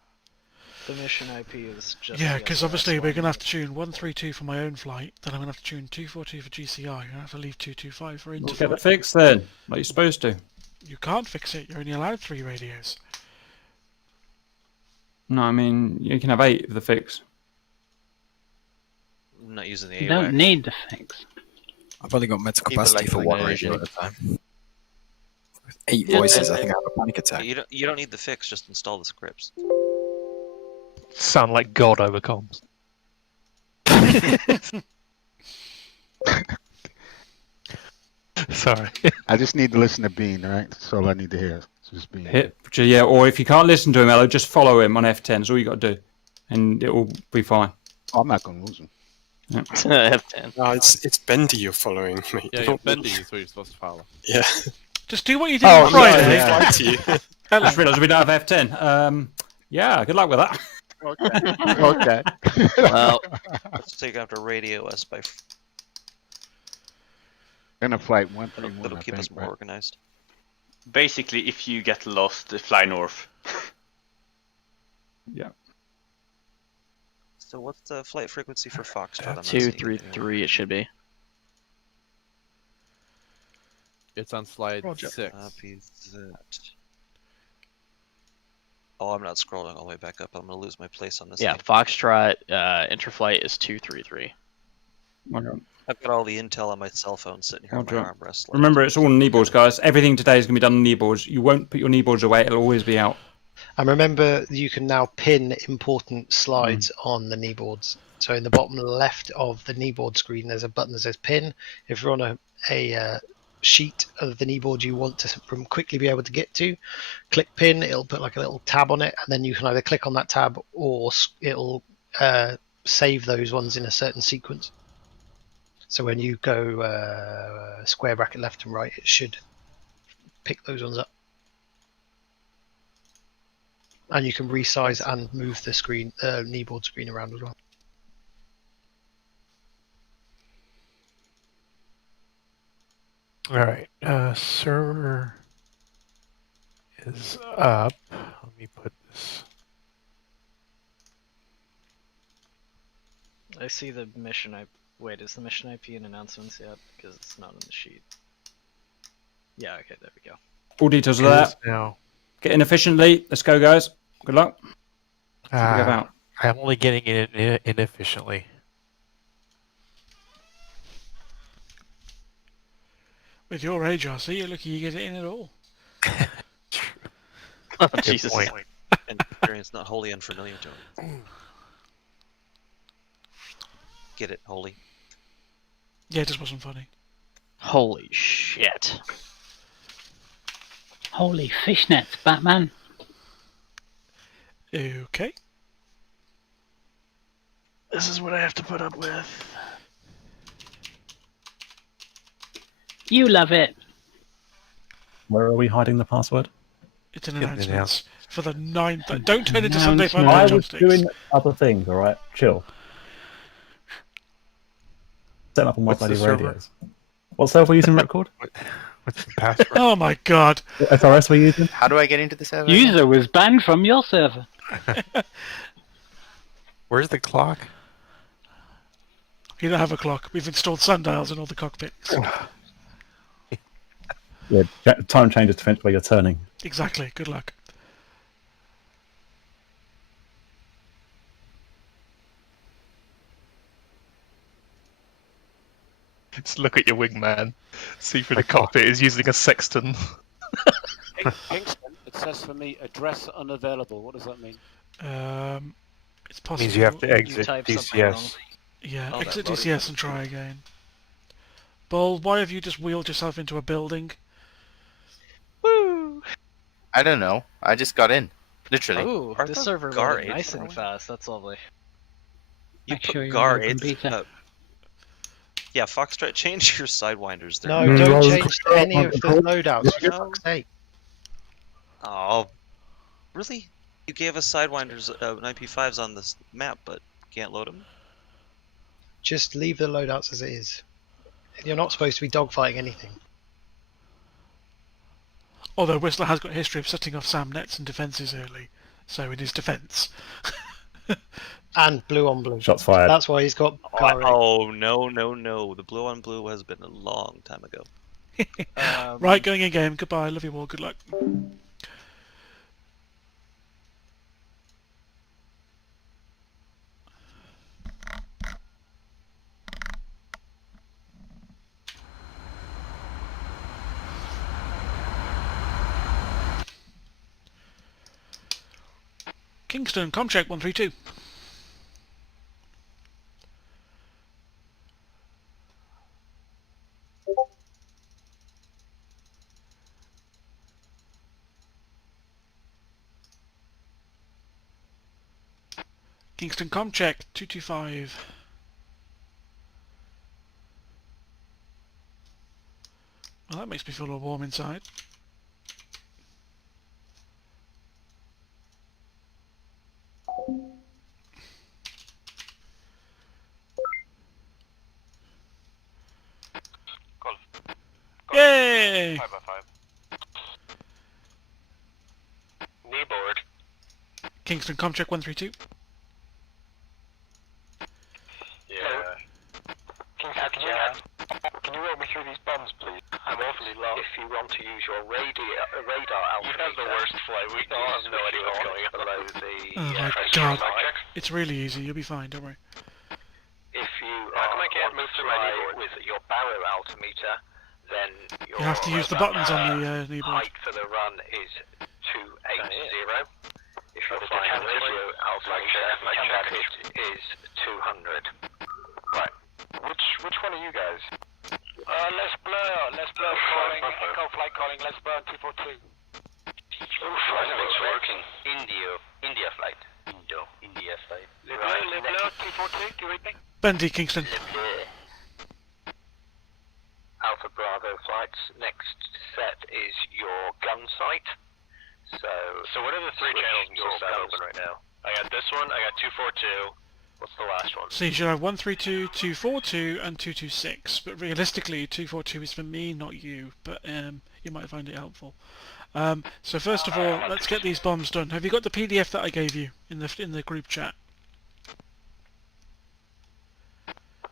The mission IP is just. Yeah, because obviously we're going to have to tune 132 for my own flight, then I'm going to have to tune 242 for GCI, I'm going to have to leave 225 for we'll interflight. get it fixed then, like you're supposed to. You can't fix it, you're only allowed 3 radios. No, I mean, you can have 8 of the fix. I'm not using the You AWACS. don't need the fix. I've only got mental People capacity like for one language. radio at a time. With 8 Yeah, voices, I and- think I have a panic attack. You don't need the fix, just install the scripts. Sound like God over comms. Sorry. I just need to listen to Bean, right? That's all I need to hear. It's just Bean. Yeah, or if you can't listen to him, Elo, just follow him on F10. That's all you got to do, and it will be fine. Oh, I'm not going to lose him. Yeah. F10. No, it's Bendy you're following, mate. Yeah, you're Bendy is what you're supposed to follow. Yeah. Just do what you did on Friday. Yeah. I just realised we don't have F10. Yeah, good luck with that. Okay. Well, let's take after Radio S by. In a flight 131. That'll keep I us think, more right? organized. Basically, if you get lost, fly north. Yeah. So what's the flight frequency for Foxtrot? I'm not seeing it 233 it should be. It's on slide Roger. 6. Copy that. Oh, I'm not scrolling all the way back up. I'm gonna lose my place on this. Yeah, thing. Foxtrot Interflight is 233. I've got all the intel on my cell phone sitting here on my armrest. Remember, it's all on kneeboards, guys. Everything today is going to be done on kneeboards. You won't put your kneeboards away. It'll always be out. And remember, you can now pin important slides on the kneeboards. So in the bottom left of the kneeboard screen, there's a button that says pin. If you're on a sheet of the kneeboard you want to quickly be able to get to, click pin. It'll put like a little tab on it, and then you can either click on that tab or it'll save those ones in a certain sequence. So when you go square bracket left and right, it should pick those ones up. And you can resize and move the screen, kneeboard screen around as well. All right, server is up. Let me put this. I see the mission IP. Wait, is the mission IP in announcements yet? Because it's not on the sheet. Yeah, okay, there we go. All details of that. Now. Get in efficiently. Let's go, guys. Good luck. About. I'm only getting it inefficiently. With your age, I see you're lucky you get it in at all. Oh, Good Jesus. point. And experience not wholly unfamiliar to him. Get it, holy. Yeah, it just wasn't funny. Holy shit. Holy fishnets, Batman. Okay. This is what I have to put up with. You love it. Where are we hiding the password? It's an announcement for the 9th. Don't turn into Sunday Fun I Day was Chopsticks. doing other things, alright? Chill. Setting up on my What's the bloody server? radios. What server are we using, Record? What's the password? Oh my god. What SRS we're using? How do I get into the server? User was banned from your server. Where's the clock? You don't have a clock. We've installed sundials in all the cockpits. Yeah, time changes to where you're turning. Exactly. Good luck. Just look at your wingman. See through the cockpit is using a sextant. Kingston, it says for me address unavailable. What does that mean? It's possible. Means you have to exit typed something wrong. DCS. Yeah, Oh, exit that DCS and try again. Bull, why have you just wheeled yourself into a building? Woo! I don't know. I just got in. Literally. Ooh, Are this those server GAR loaded 8s nice and running? fast. That's lovely. You Make put sure you're GAR on your 8. computer. Yeah, Foxtrot, change your sidewinders. They're No, not- don't change any of the loadouts. For No. fuck's sake. Oh, really? You gave us sidewinders, 9P5s on this map, but can't load them? Just leave the loadouts as it is. You're not supposed to be dogfighting anything. Although Whistler has got a history of setting off SAM nets and defences early, so in his defence. And blue on blue. Shots fired. That's why he's got car rate. Oh, no, no, no. The blue on blue has been a long time ago. Right, going in game. Goodbye. Love you all. Good luck. Kingston, Comcheck 132. Kingston Comcheck 225. Well, that makes me feel all warm inside. Yay! 5x5. Kneeboard. Kingston Comcheck 132. Yeah. Can you walk me through these bombs, please? I'm awfully low. If you want to use your radar altimeter, you have the worst flight. We don't have no idea what's going on below the. Oh my god. It's really easy. You'll be fine. Don't worry. If you want to fly with your barrow altimeter, then your You have to use the buttons on the kneeboard. height for the run is 280. If you're flying a radio altimeter, it is 200. Right. Which one are you guys? Les Blur calling, Echo Flight calling, Les Blur 242. Oof, I know it's working. India flight. India flight. Les Blur 242, do you read me? Bendy Kingston. Alpha Bravo flights. Next set is your gun sight. So what are the three channels I'm supposed to have open right now? I got this one, I got 242. What's the last one? So you should have 132, 242, and 226. But realistically, 242 is for me, not you. But you might find it helpful. So first of all, let's get these bombs done. Have you got the PDF that I gave you in the group chat?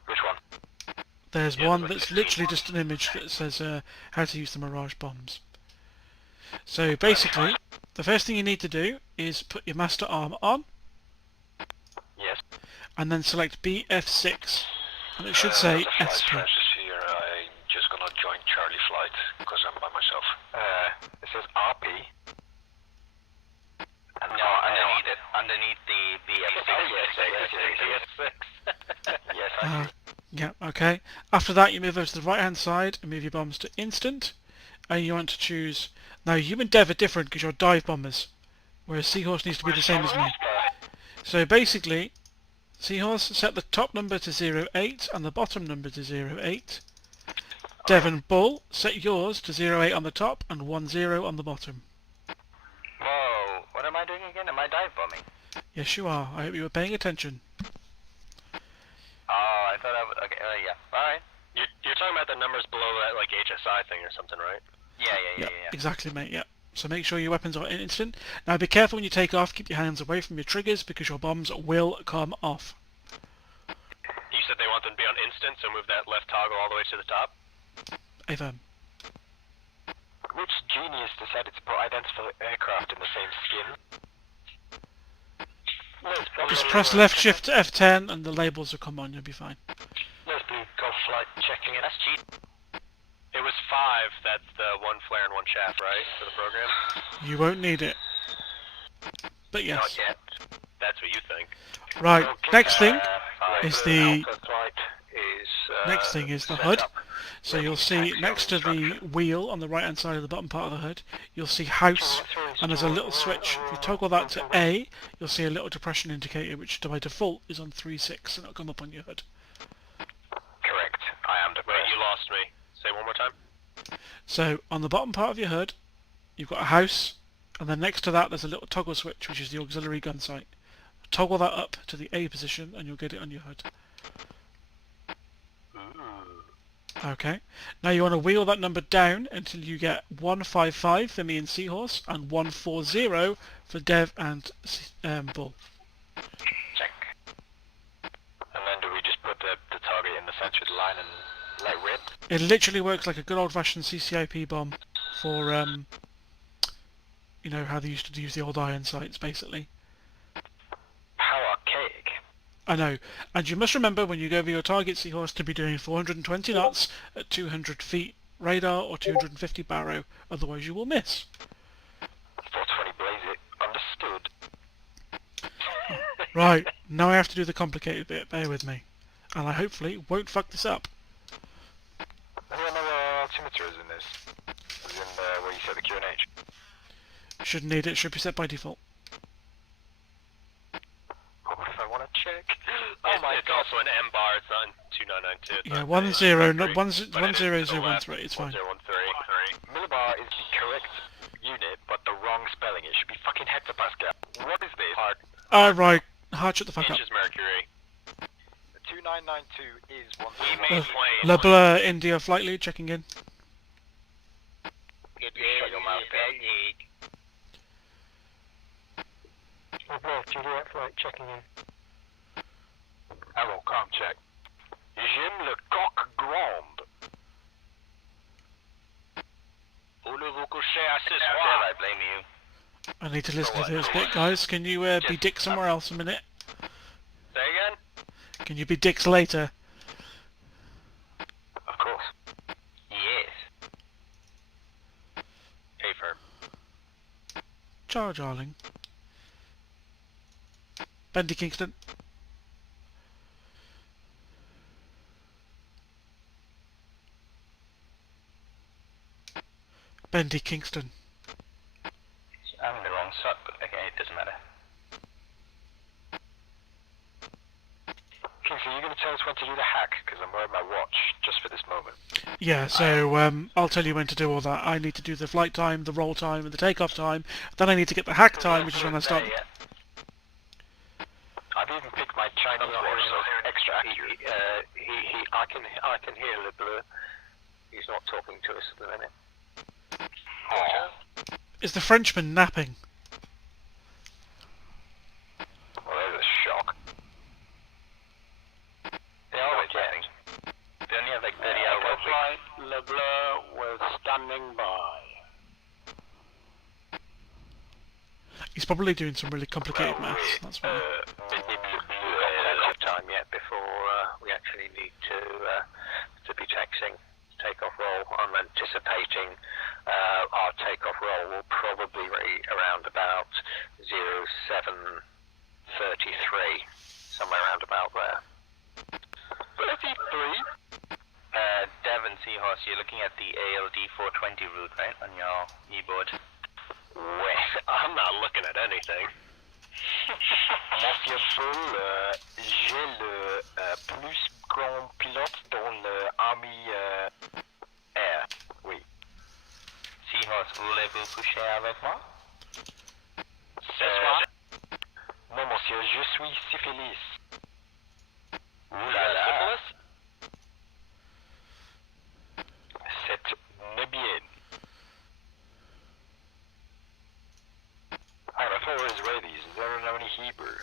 Which one? There's one that's literally just an image that says how to use the Mirage bombs. So basically, the first thing you need to do is put your master armor on. Yes. And then select BF6, and it should say Flight SP. Francis here. I'm just gonna join Charlie flight because I'm by myself. It says RP. And no, underneath the BF6. Oh yes, BF6. Yes, I see. Yeah, okay. After that, you move over to the right-hand side and move your bombs to instant, and you want to choose. Now, you and Dev are different because you're dive bombers, whereas Seahorse needs to be the same as me. So basically, Seahorse, set the top number to 08 and the bottom number to 08. Devon Bull, set yours to 08 on the top and 10 on the bottom. Whoa, what am I doing again? Am I dive bombing? Yes, you are. I hope you were paying attention. Oh, I thought I would. Okay, yeah. Alright. You're talking about the numbers below that, like, HSI thing or something, right? Yeah. Exactly, mate, yeah. So make sure your weapons are in instant. Now be careful when you take off. Keep your hands away from your triggers because your bombs will come off. You said they want them to be on instant, so move that left toggle all the way to the top? Affirm. Which genius decided to put identical aircraft in the same skin? Just press left shift to F10 and the labels will come on, you'll be fine. There's blue Gulf flight checking in. That's cheap. It was 5, that's the 1 flare and 1 shaft, right, for the program? You won't need it. But yes. Not yet. That's what you think. Right, Okay, next thing is Alpha the flight is, next thing is the set HUD. up. So you'll see next to the wheel on the right hand side of the bottom part of the HUD, you'll see house, and there's a little switch. If you toggle that to A, you'll see a little depression indicator, which by default is on 3.6, and it'll come up on your HUD. Correct. I am depressed. Wait, you lost me. Say one more time. So on the bottom part of your HUD, you've got a house, and then next to that there's a little toggle switch, which is the auxiliary gun sight. Toggle that up to the A position, and you'll get it on your HUD. Okay. Now you want to wheel that number down until you get 155 for me and Seahorse, and 140 for Dev and Bull. Check. And then do we just put the target in the center of the line and let rip? It literally works like a good old-fashioned CCIP bomb for, you know, how they used to use the old iron sights, basically. How archaic. I know. And you must remember when you go over your target, Seahorse, to be doing 420 knots at 200 feet radar or 250 barrow, otherwise you will miss. 420 blaze it. Understood. Right, now I have to do the complicated bit, bear with me. And I hopefully won't fuck this up. I don't know where altimeter is in this. As in where you set the QNH. Shouldn't need it, should be set by default. What if I want to check? Oh my god. It's also an M bar, it's not in 2992. Yeah, 10013, it's fine. 1013. Millibar is the correct unit, but the wrong spelling. It should be fucking hectopascal. What is this? Right, hard shut the fuck up. Inches mercury. The 2992 is 1. Le Bleu, India flight lead checking in. Shut your mouth, Le Bleu, Juliet flight checking in. Arrow, com check. J'aime le coq grande. Voulez-vous coucher à ce soir? I blame you. I need to listen to this bit, guys. Can you be dicks somewhere else a minute? Say again? Can you be dicks later? Of course. Yes. Hey, firm. Ciao, darling. Bendy Kingston. Bendy Kingston. I'm in the wrong side, but okay, it doesn't matter. Kingsley, you're going to tell us when to do the hack, because I'm wearing my watch, just for this moment. Yeah, so I'll tell you when to do all that. I need to do the flight time, the roll time, and the takeoff time. Then I need to get the hack time, which is when I start. I've even picked my Chinese watch, so extra accurate. I can hear Le Bleu. He's not talking to us at the minute. Oh. Is the Frenchman napping? Well, there's a shock. They are napping. They only have like 30 hours. Flight, Le Bleu was standing by. He's probably doing some really complicated maths. That's why. We don't have time yet before we actually need to be taxing. Takeoff roll. I'm anticipating our takeoff roll will probably be around about 0733, somewhere around about there. 33. Devon Seahorse, you're looking at the ALD 420 route, right, on your e-board? Well, I'm not looking at anything. Monsieur Bull, j'ai le plus grand pilote dans l'armée air. Oui. Seahorse, voulez-vous coucher avec moi? Ce soir? Non, monsieur, je suis syphilis. Ouh là là. C'est Nubian. I'm a four Israelis. There are any Hebrew.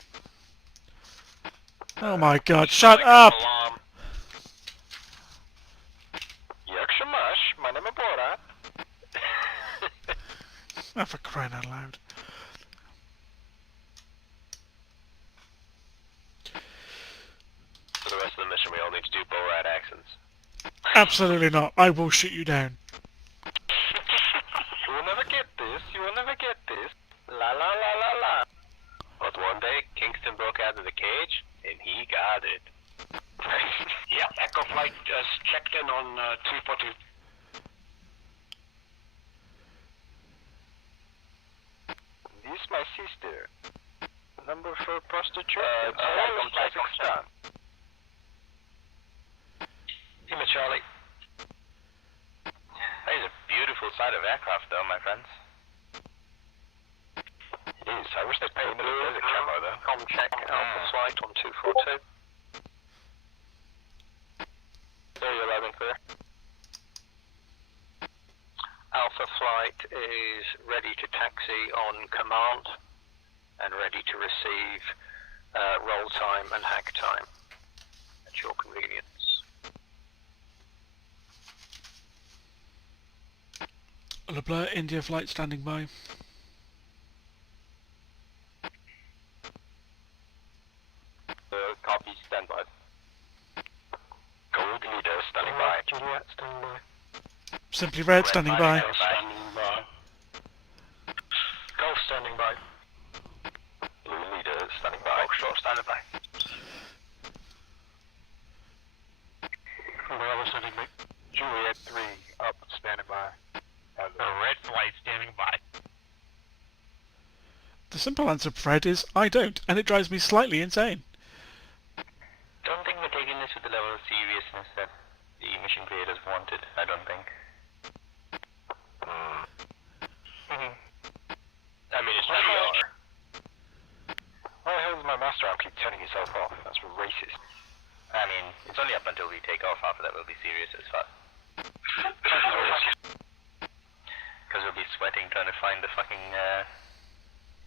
Oh my god, shut up! Yakshamash, my name is Bora. Oh, for crying out loud. For the rest of the mission, we all need to do Borat accents. Absolutely not. I will shoot you down. You will never get this. You will never get this. La la la la la. But one day, Kingston broke out of the cage, and he got it. Yeah, Echo Flight just checked in on 242. This is my sister. Number for prostitute? From Kazakhstan. Hey, Charlie. That is a beautiful sight of aircraft, though, my friends. It is. I wish they'd painted it as a camo, though. Com check, Alpha Flight on 242. There you're loud and clear. Alpha Flight is ready to taxi on command and ready to receive roll time and hack time at your convenience. LeBlanc, India flight standing by. Copy, stand by. Gold leader, standing by. Juliet, standing by. Simply Red standing by. Standing by. Golf, standing by. Blue leader, standing by. Foxtrot, standing by. Bravo, standing by. Juliet 3, up, standing by. Red flight, standing by. The simple answer, Fred, is I don't, and it drives me slightly insane. Don't think we're taking this with the level of seriousness that the mission creators wanted. I don't think. I mean, it's pretty hard. Why the hell does my master arm keep turning itself off? That's racist. I mean, it's only up until we take off. After that, we'll be serious as fuck. Because we'll be sweating trying to find the fucking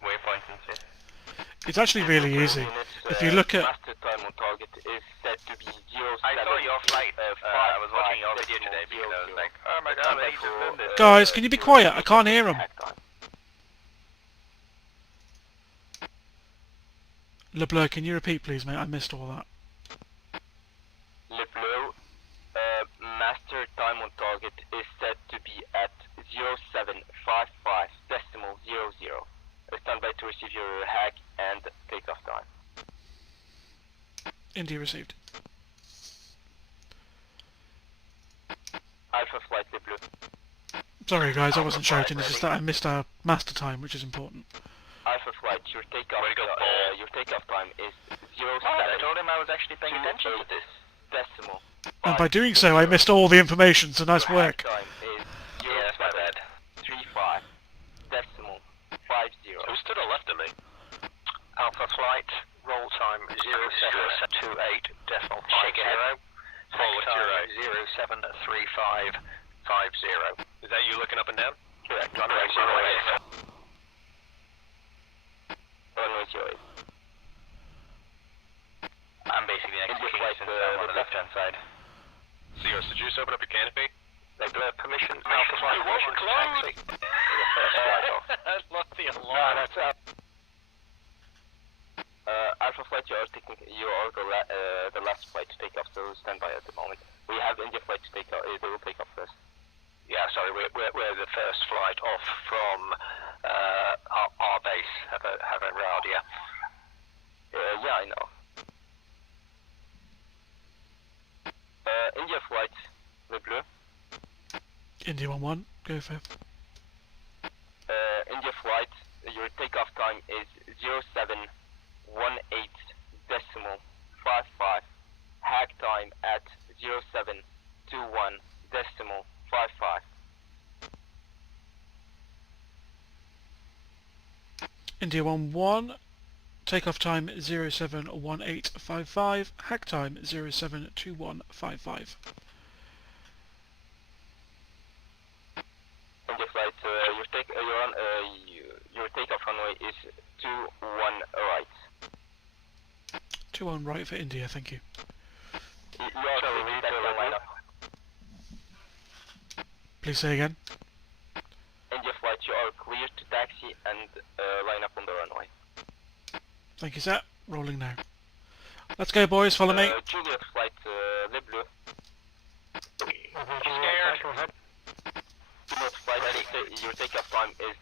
waypoints and shit. It's actually really easy. If you look at... Master time on target is set to be 07. I saw your flight. I was watching your video today because I was like, oh my god, I just done this. Guys, can you be quiet? I can't hear them. LeBlanc, can you repeat please, mate? I missed all that. LeBlanc, master time on target is set to be at 0755 decimal 00. Stand by to receive your hack and takeoff time. India received. Alpha Flight LeBlanc. Sorry guys, I wasn't shouting, it's just that I missed our master time, which is important. Alpha Flight, your takeoff time is 07. I told him I was actually paying attention to this decimal. And by doing so, I missed all the information, so nice work. Time is 0735 decimal 50. Who stood on left of me? Alpha Flight, roll time 0728 decimal 50. Forward time 073550. Is that you looking up and down? Correct. Runway 08. Runway 08. I'm basically next to Kingston, on the left-hand side. Seahorse, did you just open up your canopy? Permission, Alpha Flight, permission to taxi. The first flight off. That's not the alarm. No, that's up. Alpha Flight, you are the last flight to take off, so stand by at the moment. We have India Flight to take off, they will take off first. Yeah, sorry, we're the first flight off from our base. Have a round, yeah. Yeah, I know. India Flight, the blue. India 1-1, go for it. India Flight, your takeoff time is 0718.55. Hack time at 0721.55. India 1-1, takeoff time 071855, hack time 072155. India flight, your takeoff runway is 21 right. 2-1 right for India, thank you. You are clear to line up. Please say again. India flight, you are clear to taxi and line up on the runway. Thank you, sir. Rolling now. Let's go, boys. Follow me. Juliet flight, Le Bleu. Scared. Juliet flight, your takeoff time is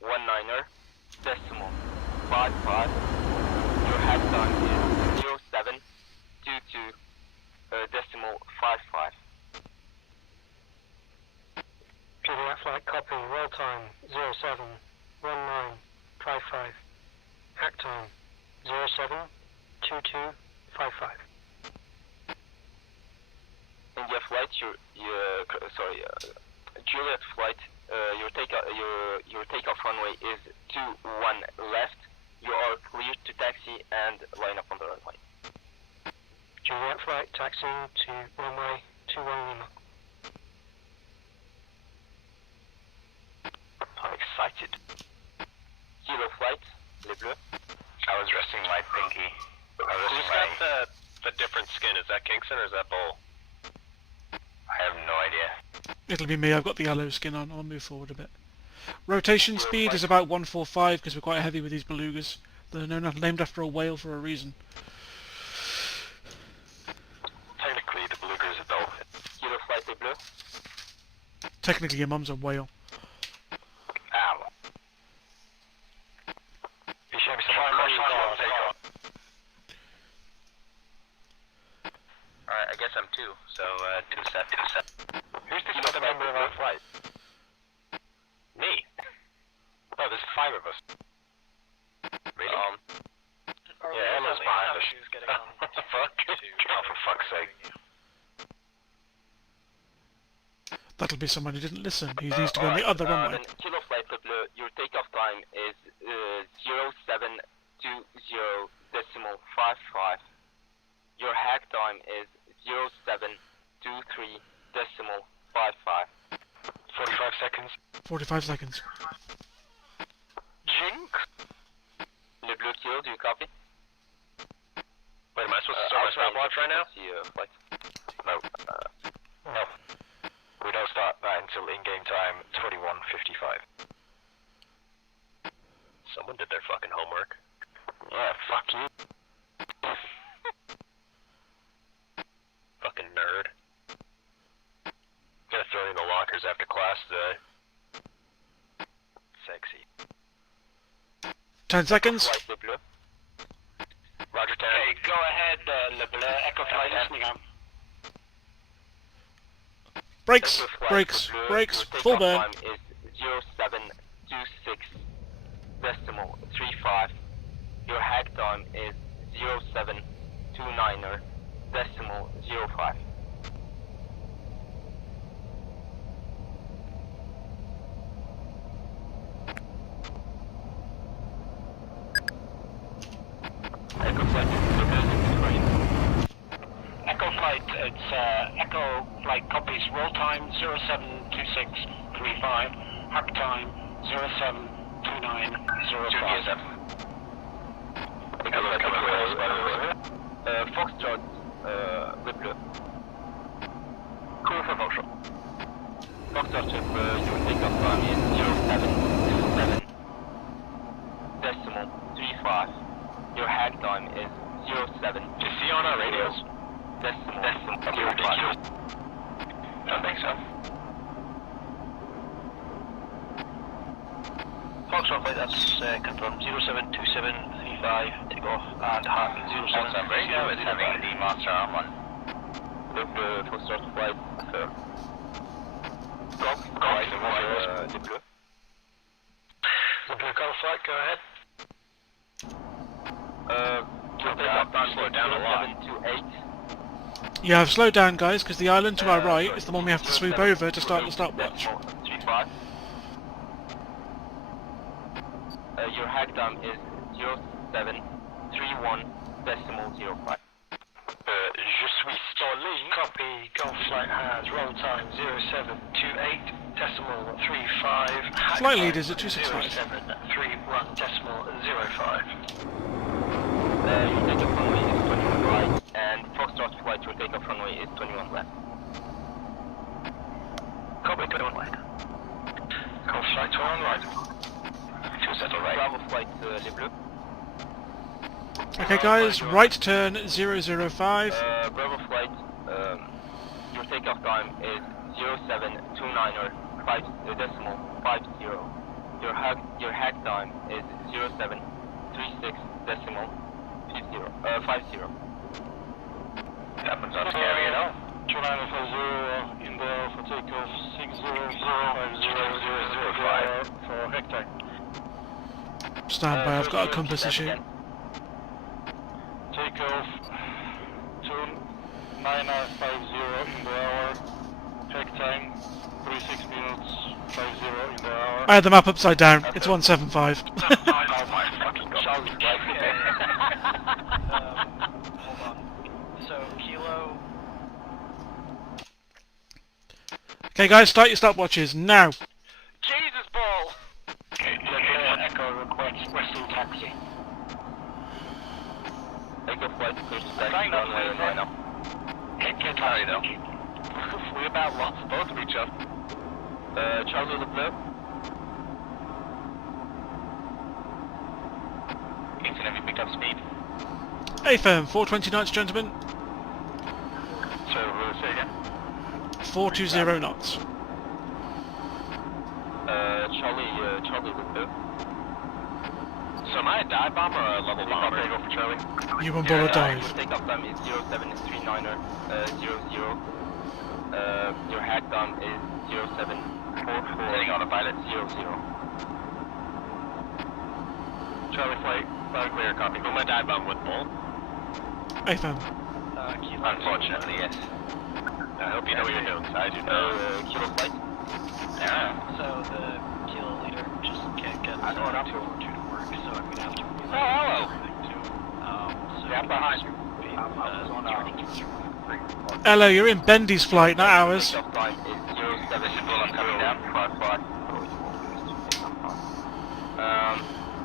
0719.55. Your hack time is 0722.55. Juliet flight, copy. Roll time 071955. Hack time 072255. India flight, Juliet flight, your takeoff runway is 21 left. You are clear to taxi and line up on the runway. Juliet flight, taxiing to runway 21 Lima. I'm excited. Kilo flight, Le Bleu. I was resting my pinky. Who's got the different skin? Is that Kingston or is that Bull? I have no idea. It'll be me. I've got the yellow skin on. I'll move forward a bit. Rotation speed is about 145 because we're quite heavy with these belugas. They're named after a whale for a reason. Technically, the beluga is a dolphin. Kilo flight, Le Bleu. Technically, your mum's a whale. Ow. You should have some Alright, I guess I'm 2, so 2 set. Who's this other member of our flight? Me? Oh, there's 5 of us. Really? Yeah, Emma's behind us. Fuck. Oh, for fuck's sake. That'll be someone who didn't listen. He needs to go on the other runway. Kilo flight, Le Bleu, your takeoff time is 0720.55. Your hack time is 0723.55. 45 seconds. 45 seconds. Jinx. Le Bleu Kilo, do you copy? Wait, am I supposed to start my stopwatch right now? No. No. We don't start that until in-game time 21:55. Someone did their fucking homework. Yeah, fuck you. Fucking nerd. Gonna throw you in the lockers after class today. Sexy. 10 seconds. Roger 10. Okay, go ahead, Le Bleu. Echo flight listening up. Brakes, brakes, brakes, full burn. Time is 0726.35. Your hack time is 0729.05. Echo flight, it's Echo flight copies. Roll time 072635. Hack time 0729.05. Foxtrot, Le Bleu. Kurvenforscher. Foxtrot, your takeoff time is 0727.35. Your hack time is 07. Is he on our radios? Decimal 05. Don't think so. Foxtrot flight, that's confirmed 072735. Take off and hack 07. I'm very nervous having the monster arm on. Le Foxtrot flight, Golf, Le Bleu. Le Bleu Golf flight, go ahead. Your takeoff time slowed down a lot. 728. Yeah, I've slowed down, guys, because the island to our right is the one we have to swoop over to start the stopwatch. Your hack time is 0731.05. Je suis Starlink. Copy. Golf flight has roll time 0728.35. Flight lead is at 265. 0731.05. Your takeoff runway is 21 right, and Foxtrot flight, your takeoff runway is 21 left. Copy, 21 right. Golf flight 21 right. Bravo flight, Les Bleus. Okay, guys, right turn 005. Bravo flight, your takeoff time is 0729.50. Your hack time is 0736.50. Happens on carry it out. 2950 in there for takeoff 6050 for hectare. Stand by, I've got a compass issue. Takeoff 2950 in the hour. Check time 36 minutes 50 in the hour. I had the map upside down. It's 175. Oh my fucking god. Hold on. So, Kilo... Okay, guys, start your stopwatches now. Jesus ball! Echo request Western taxi. Echo flight clear to taxi runway right now. Get carry though. We about lost both of each other. Charlie Le Bleu. Kingston, have you picked up speed? Hey firm, 420 knots, gentlemen. So, say again? 420 knots. Charlie Le Bleu. So am I a dive bomb or a level bomb? I'm go for Charlie. You on board a dive. Your takeoff time is 073900. Your hack time is 0744. Heading on a pilot 00. Charlie flight, loud clear, copy. Who am I dive bomb with, Bull? Hey firm. Unfortunately, yes. I hope you know what you're doing, because I do know. Kilo flight? Yeah. So the Kilo leader just can't get 242 to work, so I'm gonna have to... Oh, hello! So yeah, I'm behind you. Hello, you're in Bendy's flight, not ours. Takeoff time is 07. I'm coming down.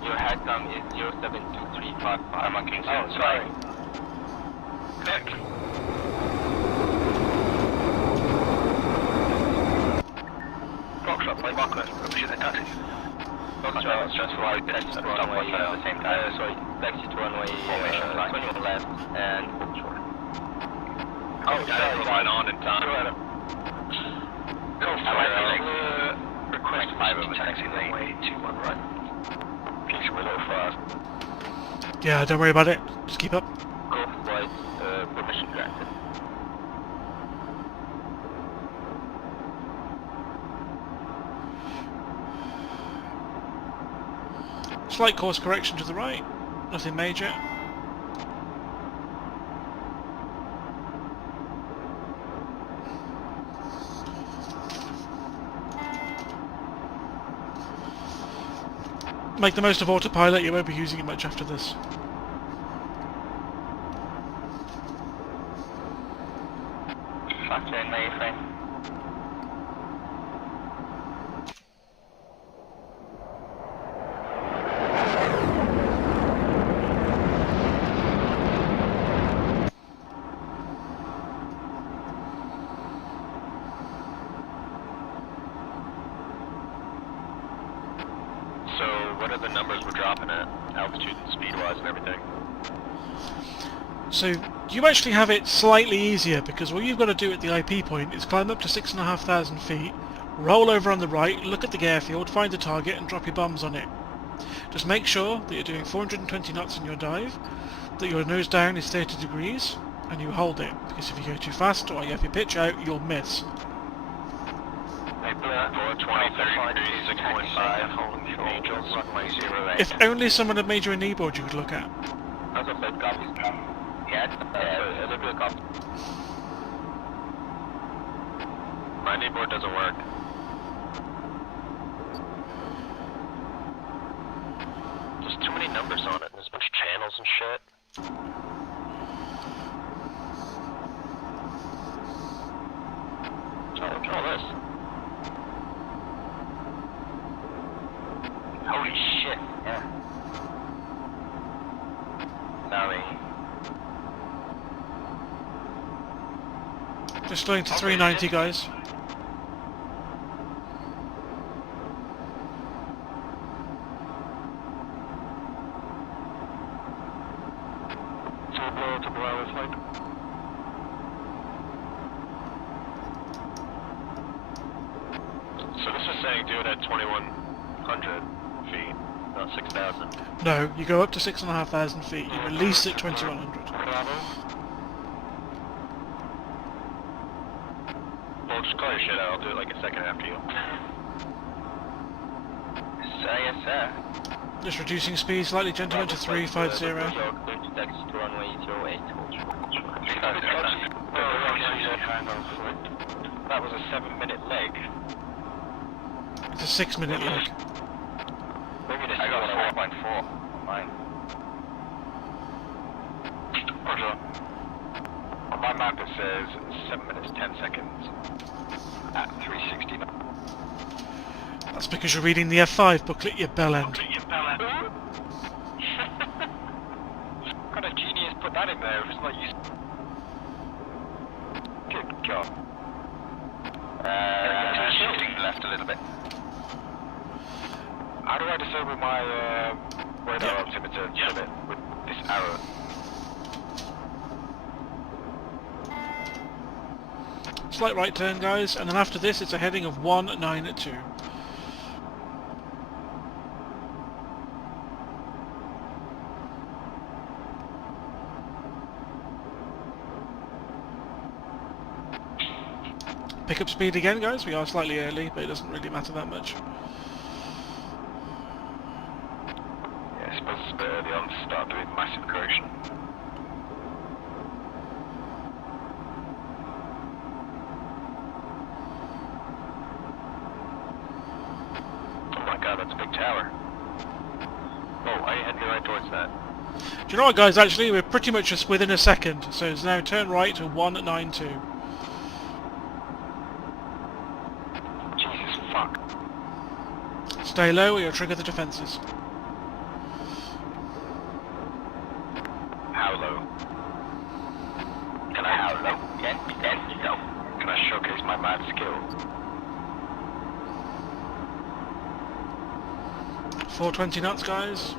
Your hack time is 072355. I'm on Kingston. Oh, sorry. Nick. Foxtrot, play Marco. Pushing the taxi. Foxtrot, just for our taxi to runway at the same time. Sorry, taxi to runway 21 left and full short. Oh, sorry, flying on in time. Go flight, request 5 of a taxi runway 21 right. Please, we're a little fast. Yeah, don't worry about it. Just keep up. Go flight, permission granted. Slight course correction to the right. Nothing major. Make the most of autopilot, you won't be using it much after this. Factor in mainframe. So, what are the numbers we're dropping at? Altitude and speed-wise and everything? So you actually have it slightly easier because all you've got to do at the IP point is climb up to 6,500 feet, roll over on the right, look at the airfield, find the target and drop your bombs on it. Just make sure that you're doing 420 knots in your dive, that your nose down is 30 degrees, and you hold it, because if you go too fast or you have your pitch out, you'll miss. 20, 30 degrees, 6.5, holding short, runway 08. If only someone had made you a kneeboard you could look at. That's a third copy. Yeah, a little bit of copy. My kneeboard doesn't work. There's too many numbers on it. There's a bunch of channels and shit. Look at all this. Holy shit, yeah. Sorry. Just going to 390, guys. So this is saying do it at 2,100 feet, not 6,000. No, you go up to 6,500 feet. You release at 2,100. Well, just call your shit out. I'll do it like a second after you. Yes, sir. Just reducing speed slightly, gentlemen, to 350. That was a 7-minute leg. It's a 6-minute leg. Maybe this I got a 4.4 on mine. Roger. On my map it says 7 minutes 10 seconds at 369. That's because you're reading the F5 booklet, you bellend. What kind of genius put that in there if it's not used? Good God. Shifting left a little bit. How do I disable my radar altimeter limit with this arrow? Slight right turn, guys, and then after this it's a heading of 192. Pick up speed again, guys. We are slightly early, but it doesn't really matter that much. Yeah, I suppose it's a bit early on to start doing massive correction. Oh my god, that's a big tower. Oh, I heading right towards that. Do you know what, guys? Actually, we're pretty much just within a second. So it's now turn right to 192. Jesus fuck. Stay low or you'll trigger the defences. How low? Can I how low? Yeah, no. Can I showcase my mad skill? 420 knots, guys.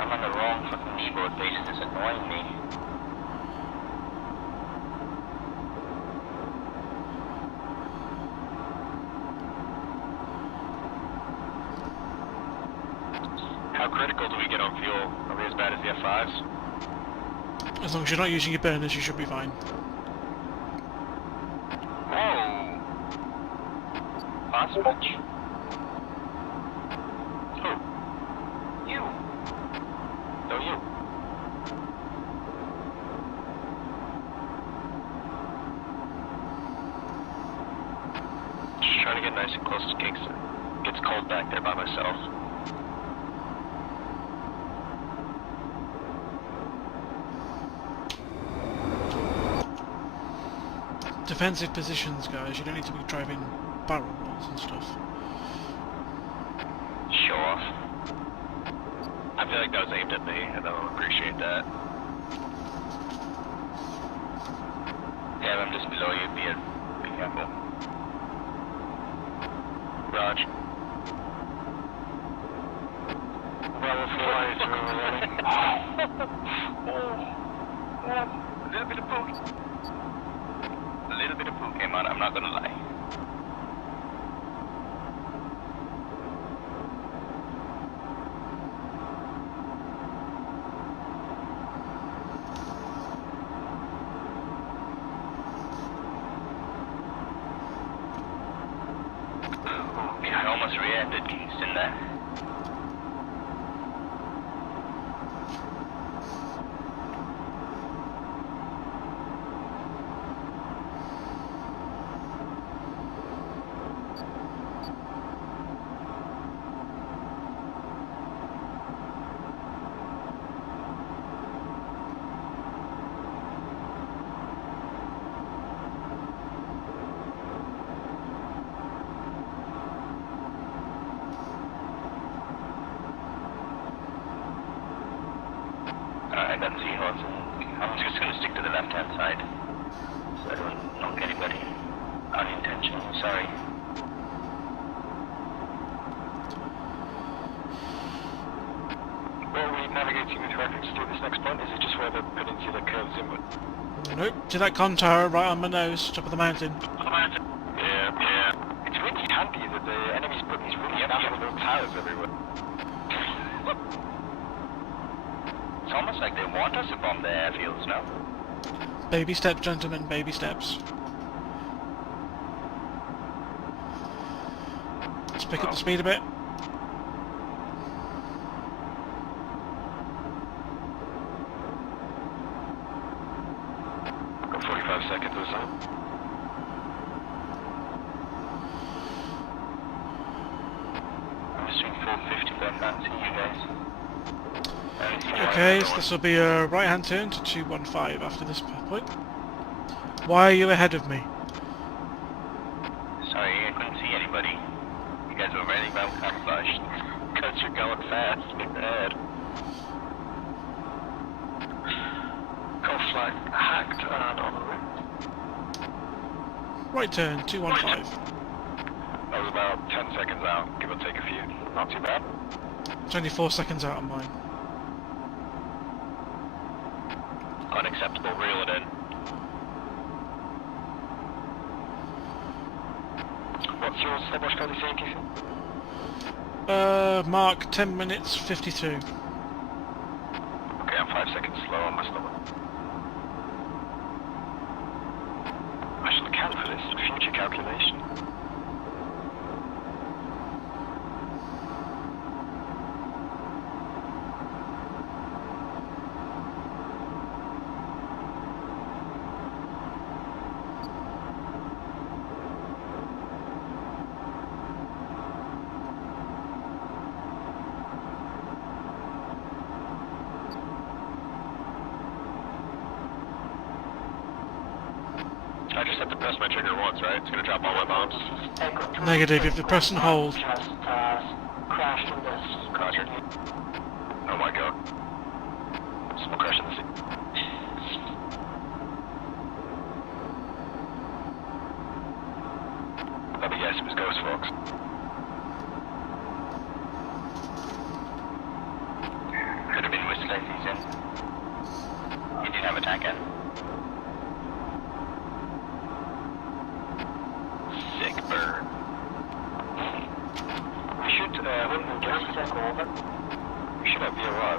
I'm on the wrong fucking keyboard base and it's annoying me. How critical do we get on fuel? Are we as bad as the F5s? As long as you're not using your burners, you should be fine. Whoa! Last match? Who? You! No, you. Just trying to get nice and close to Kingston. Gets cold back there by myself. Defensive positions, guys. You don't need to be driving barrel rolls and stuff. Show off. I feel like that was aimed at me, and I don't appreciate that. Yeah, I'm just below you. Be careful. Raj. Bravo 4 is running. A little bit of poke. A little bit of poke came out, I'm not gonna lie. almost rear-ended Kingston there. Alright, that's Seahorse. I'm just going to stick to the left-hand side, so I don't knock anybody. Unintentional, sorry. Where are we navigating with reference to this next point? Is it just where the peninsula curves inward? Nope, to that con tower right on my nose, top of the mountain. Yeah. It's really handy that the enemies put these really navigable towers everywhere. It's almost like they want us to bomb the airfields now. Baby steps, gentlemen, baby steps. Let's pick up the speed a bit. Got 45 seconds or so. I'm just doing 450, but I can't see you guys. Okay, so this will be a right-hand turn to 215 after this point. Why are you ahead of me? Sorry, I couldn't see anybody. You guys were very well camouflaged. Because you're going fast. Look ahead. Coast flight hacked and on the route. Right turn, 215. That was about 10 seconds out, give or take a few. Not too bad. 24 seconds out on mine. Unacceptable, reel it in. What's your stopwatch code saying, Keith? Mark 10 minutes 52. Okay, I'm 5 seconds slow on my stopwatch. I should account for this in future calculation. I just have to press my trigger once, right? It's gonna drop all my bombs. Negative, if you press and hold. Crashed in this. Roger. Oh my god. Small crash in the sea. Let me guess, it was Ghost Fox. Could have been Whistler season. You did have attack in. Sick bird. We should, we should have VOR.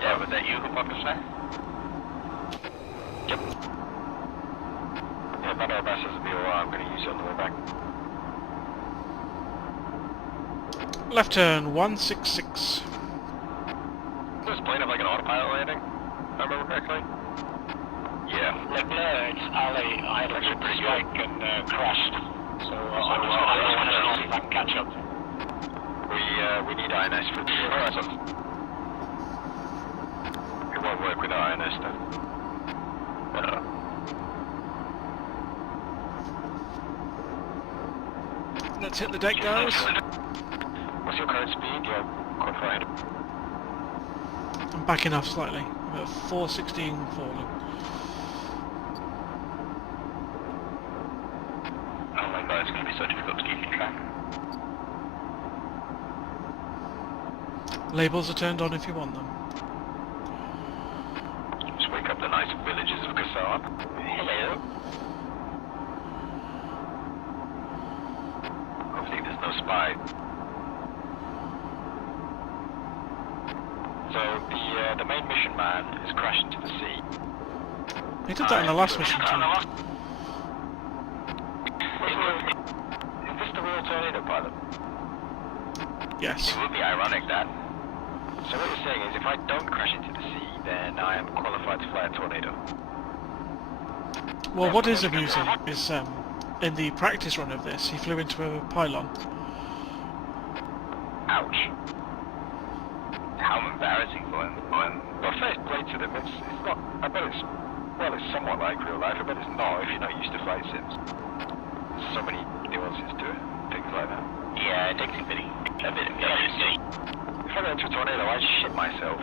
Yeah, was that you who popped us there? Yep. Yeah, not our best as a VOR, I'm gonna use it on the way back. Left turn, 166. Does this plane have like an autopilot landing? If I remember correctly? Yeah. Leclerc's alley, I had a pretty strike and crashed. So I'm just gonna see if I can catch up. We need INS for the rest. It won't work without INS then. Let's hit the deck, guys. What's your current speed? You're quite far ahead. I'm backing off slightly. I'm at 416 falling. Oh my god, it's gonna be so difficult to keep in track. Labels are turned on if you want them. Just wake up the nice villages of Kasab. Hello. Hopefully there's no spy. So the main mission man has crashed into the sea. He did that in the last mission too. Is this the Yes. It would be ironic that. So what you're saying is, if I don't crash into the sea, then I am qualified to fly a tornado. Well, what is amusing is in the practice run of this, he flew into a pylon. Ouch. How embarrassing for him. Well, first play to them, it's not, I bet it's, well, it's somewhat like real life, I bet it's not if you're not used to flight sims. There's so many nuances to it, things like that. Yeah, it takes a bit of getting used to. If I go into a tornado, I shit myself.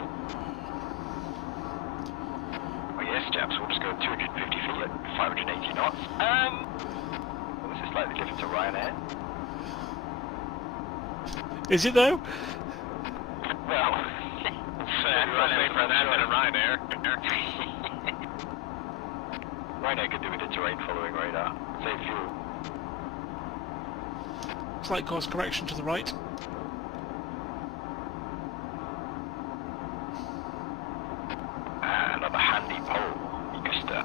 Oh yes, chaps, we'll just go 250 feet at 580 knots. Well, this is slightly different to Ryanair. Is it though? Well, Ryanair for that than a Ryanair. Ryanair could do with the terrain following radar. Save fuel. Slight course correction to the right. Another handy pole, Augusta.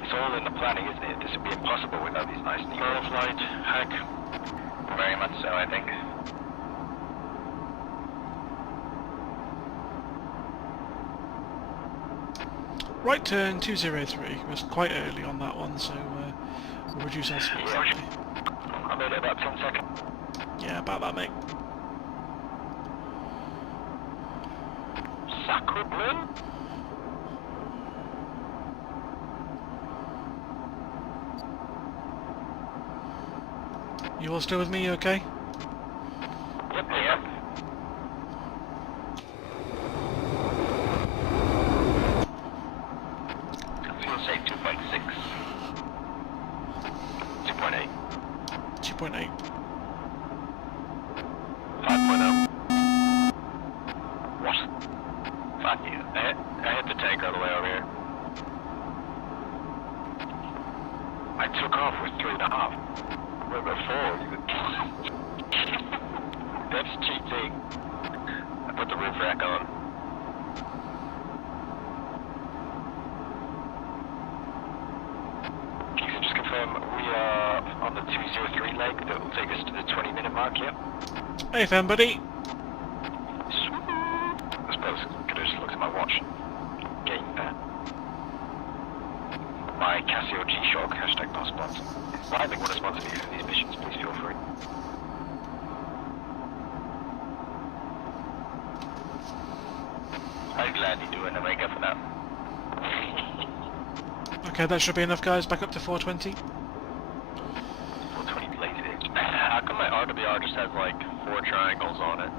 It's all in the planning, isn't it? This would be impossible without these nice neural flight hack. Very much so, I think. Right turn 203 was quite early on that one, so we'll reduce our speed slightly. I made it about 10 seconds. Yeah, about that, mate. Sacre bleu? You all still with me? You okay? Yep, yep. Fuel say 2.6. 2.8. 2.8. 5.0. What? Fuck you. I hit the tank all the way over here. I took off with 3.5. We're about 4. That's cheating. I put the roof rack on. Can you just confirm we are on the 203 leg that will take us to the 20-minute mark, yeah? Hey, fam, buddy. I suppose I could have just looked at my watch. Getting there. My Casio G-Shock, hashtag not sponsor. If I think want to sponsor me for these missions, please feel free. I'd gladly do an Omega for that. Okay, that should be enough, guys. Back up to 420. 420 bladed. How come my RWR just has like 4 triangles on it?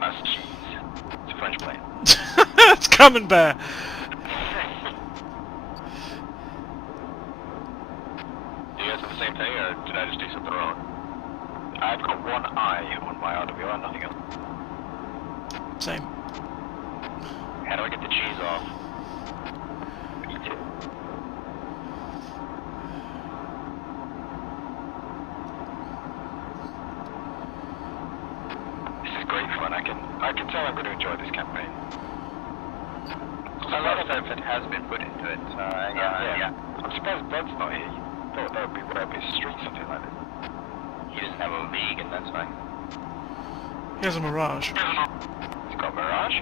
That's cheese. It's a French plane. It's Camembert. Do you guys have the same thing, or did I just do something wrong? I've got one eye on my RWR, nothing else. Same. How do I get the cheese off? E2. This is great fun. I can tell I'm going to enjoy this campaign. A lot of effort has been put into it. Yeah. I'm surprised Bud's not here. You thought that would be right up his street, something like this. He doesn't have a league, and that's fine. He has a Mirage. He's got a Mirage?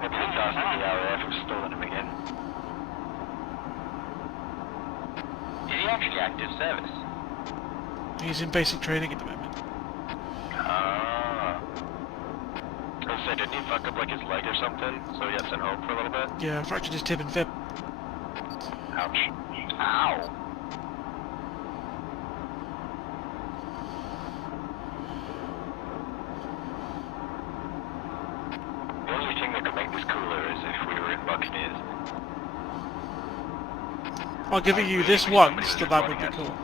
Maybe the last of the RAF have stolen him again. Is he actually active service? He's in basic training at the moment. Ah. I was saying, didn't he fuck up like his leg or something? So he got sent home for a little bit? Yeah, fractured his tib and fib. Ouch. Ow! The only thing that could make this cooler is if we were in Buccaneers. I'll give you this once, that would be cool.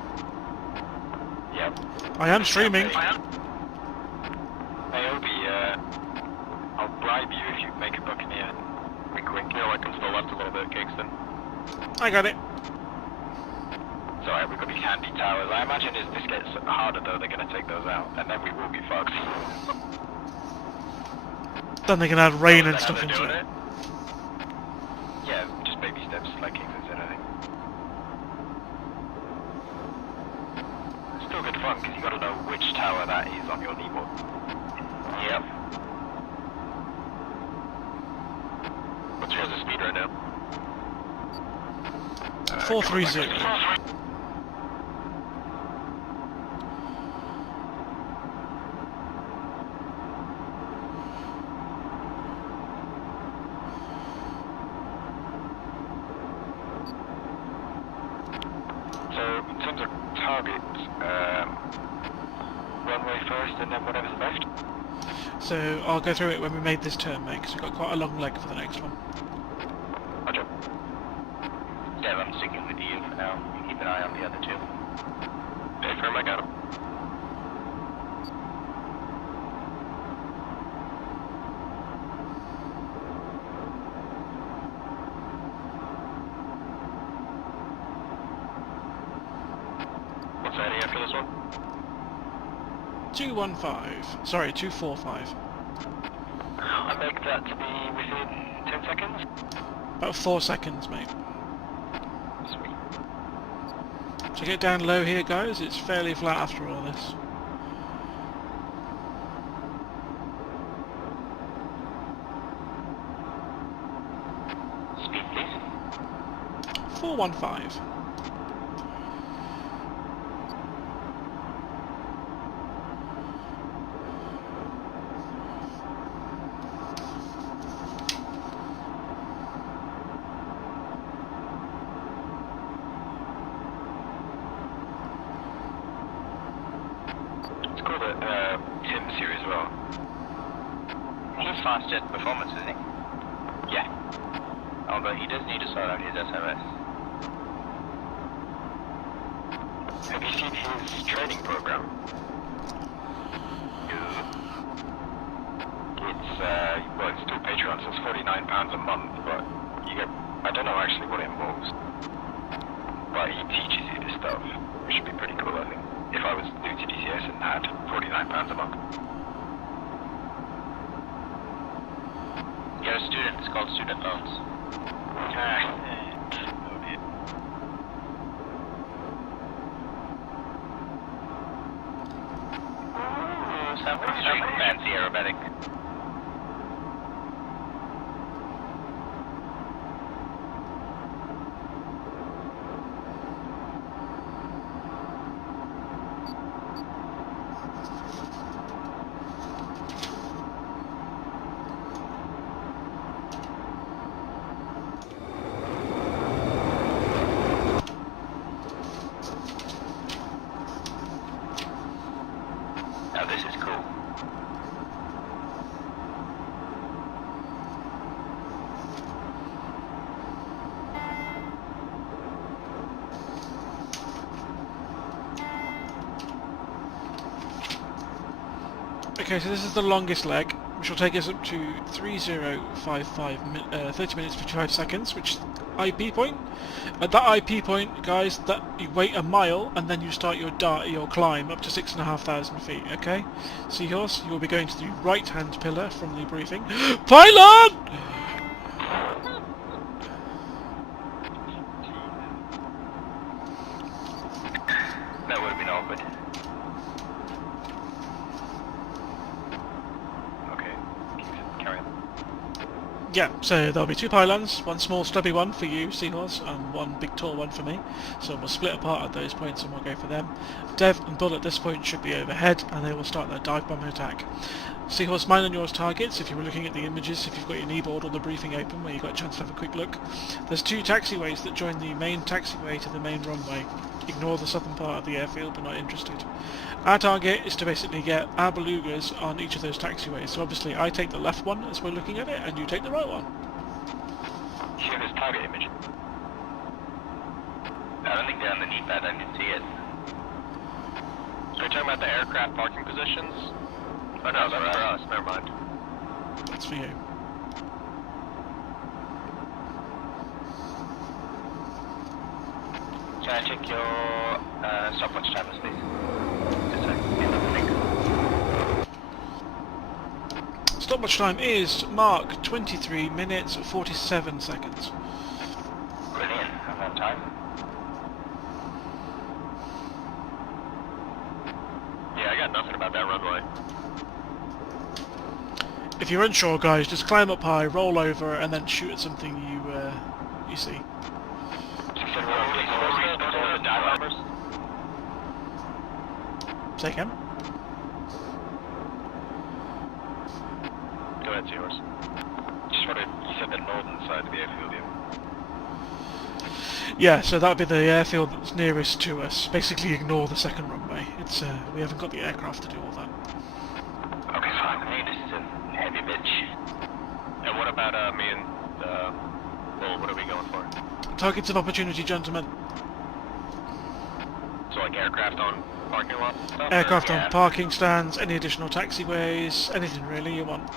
Yep. I am streaming. Naomi, I'll bribe you if you make a Buccaneer. Wink wink. You know, I can to the left a little bit, Kingston. I got it. alright, we've got these handy towers. I imagine as this gets harder though, they're going to take those out, and then we will be fucked. Then they can add rain and Is that stuff how they're into doing it. Yeah, just baby steps, like Kingston said, I think. It's still good fun, because you got to know which tower that is on your kneeboard. Yep. What's yours the speed right now? 430. So, in terms of target, runway first and then whatever's left? So I'll go through it when we made this turn, mate, because we've got quite a long leg for the next one. Roger. Dev, I'm sticking with you for now. You keep an eye on the other two. Hey, firm, I got him. What's heading after this one? 215. Sorry, 245. I make that to be within 10 seconds. About 4 seconds, mate. Sweet. So get down low here, guys. It's fairly flat after all this. Speed, please. 415. It's called a Tim series as well. He's fast jet performance, isn't he? Yeah. Although he does need to sort out his SMS. Have you seen his training program? It's well, it's still Patreon, so it's £49 a month, but you get, I don't know actually what it involves. But he teaches you this stuff, which should be pretty cool, I think. If I was new to DCS and had £49 a month. You're a student, it's called student loans. Something fancy aerobatic. Now this is cool. Okay, so this is the longest leg, which will take us up to 3055 30 minutes 55 seconds, which is the IP point. At that IP point, guys, that you wait a mile and then you start your climb up to 6,500 feet. Okay, Seahorse, you will be going to the right-hand pillar from the briefing. Pylon! That would have been awkward. Carry on. Yeah, so there'll be 2 pylons, one small stubby one for you, Seahorse, and one big tall one for me. So we'll split apart at those points and we'll go for them. Dev and Bull at this point should be overhead and they will start their dive bomb attack. Seahorse, mine and yours targets, if you were looking at the images, if you've got your kneeboard or the briefing open where you got a chance to have a quick look. There's 2 taxiways that join the main taxiway to the main runway. Ignore the southern part of the airfield, we're not interested. Our target is to basically get our belugas on each of those taxiways. So obviously I take the left one as we're looking at it, and you take the right one. Show this target image. I don't think they're underneath that, I didn't see it. So you're talking about the aircraft parking positions? Oh no, that's for us, never mind. That's for you. Can I check check your stopwatch timers, please. Just a link. Stopwatch time is mark 23 minutes 47 seconds. Brilliant. I'm on time. Yeah, I got nothing about that runway. If you're unsure, guys, just climb up high, roll over, and then shoot at something you see. Say again? Go ahead, Seahorse. Just wanted, you said the northern side of the airfield, Yeah, so that would be the airfield that's nearest to us. Basically ignore the second runway. It's we haven't got the aircraft to do all that. Okay, fine. Hey, this is a heavy bitch. And what about me and well, what are we going for? Targets of opportunity, gentlemen. So like aircraft on parking lot stuff? Aircraft or, on parking stands, any additional taxiways, anything really you want.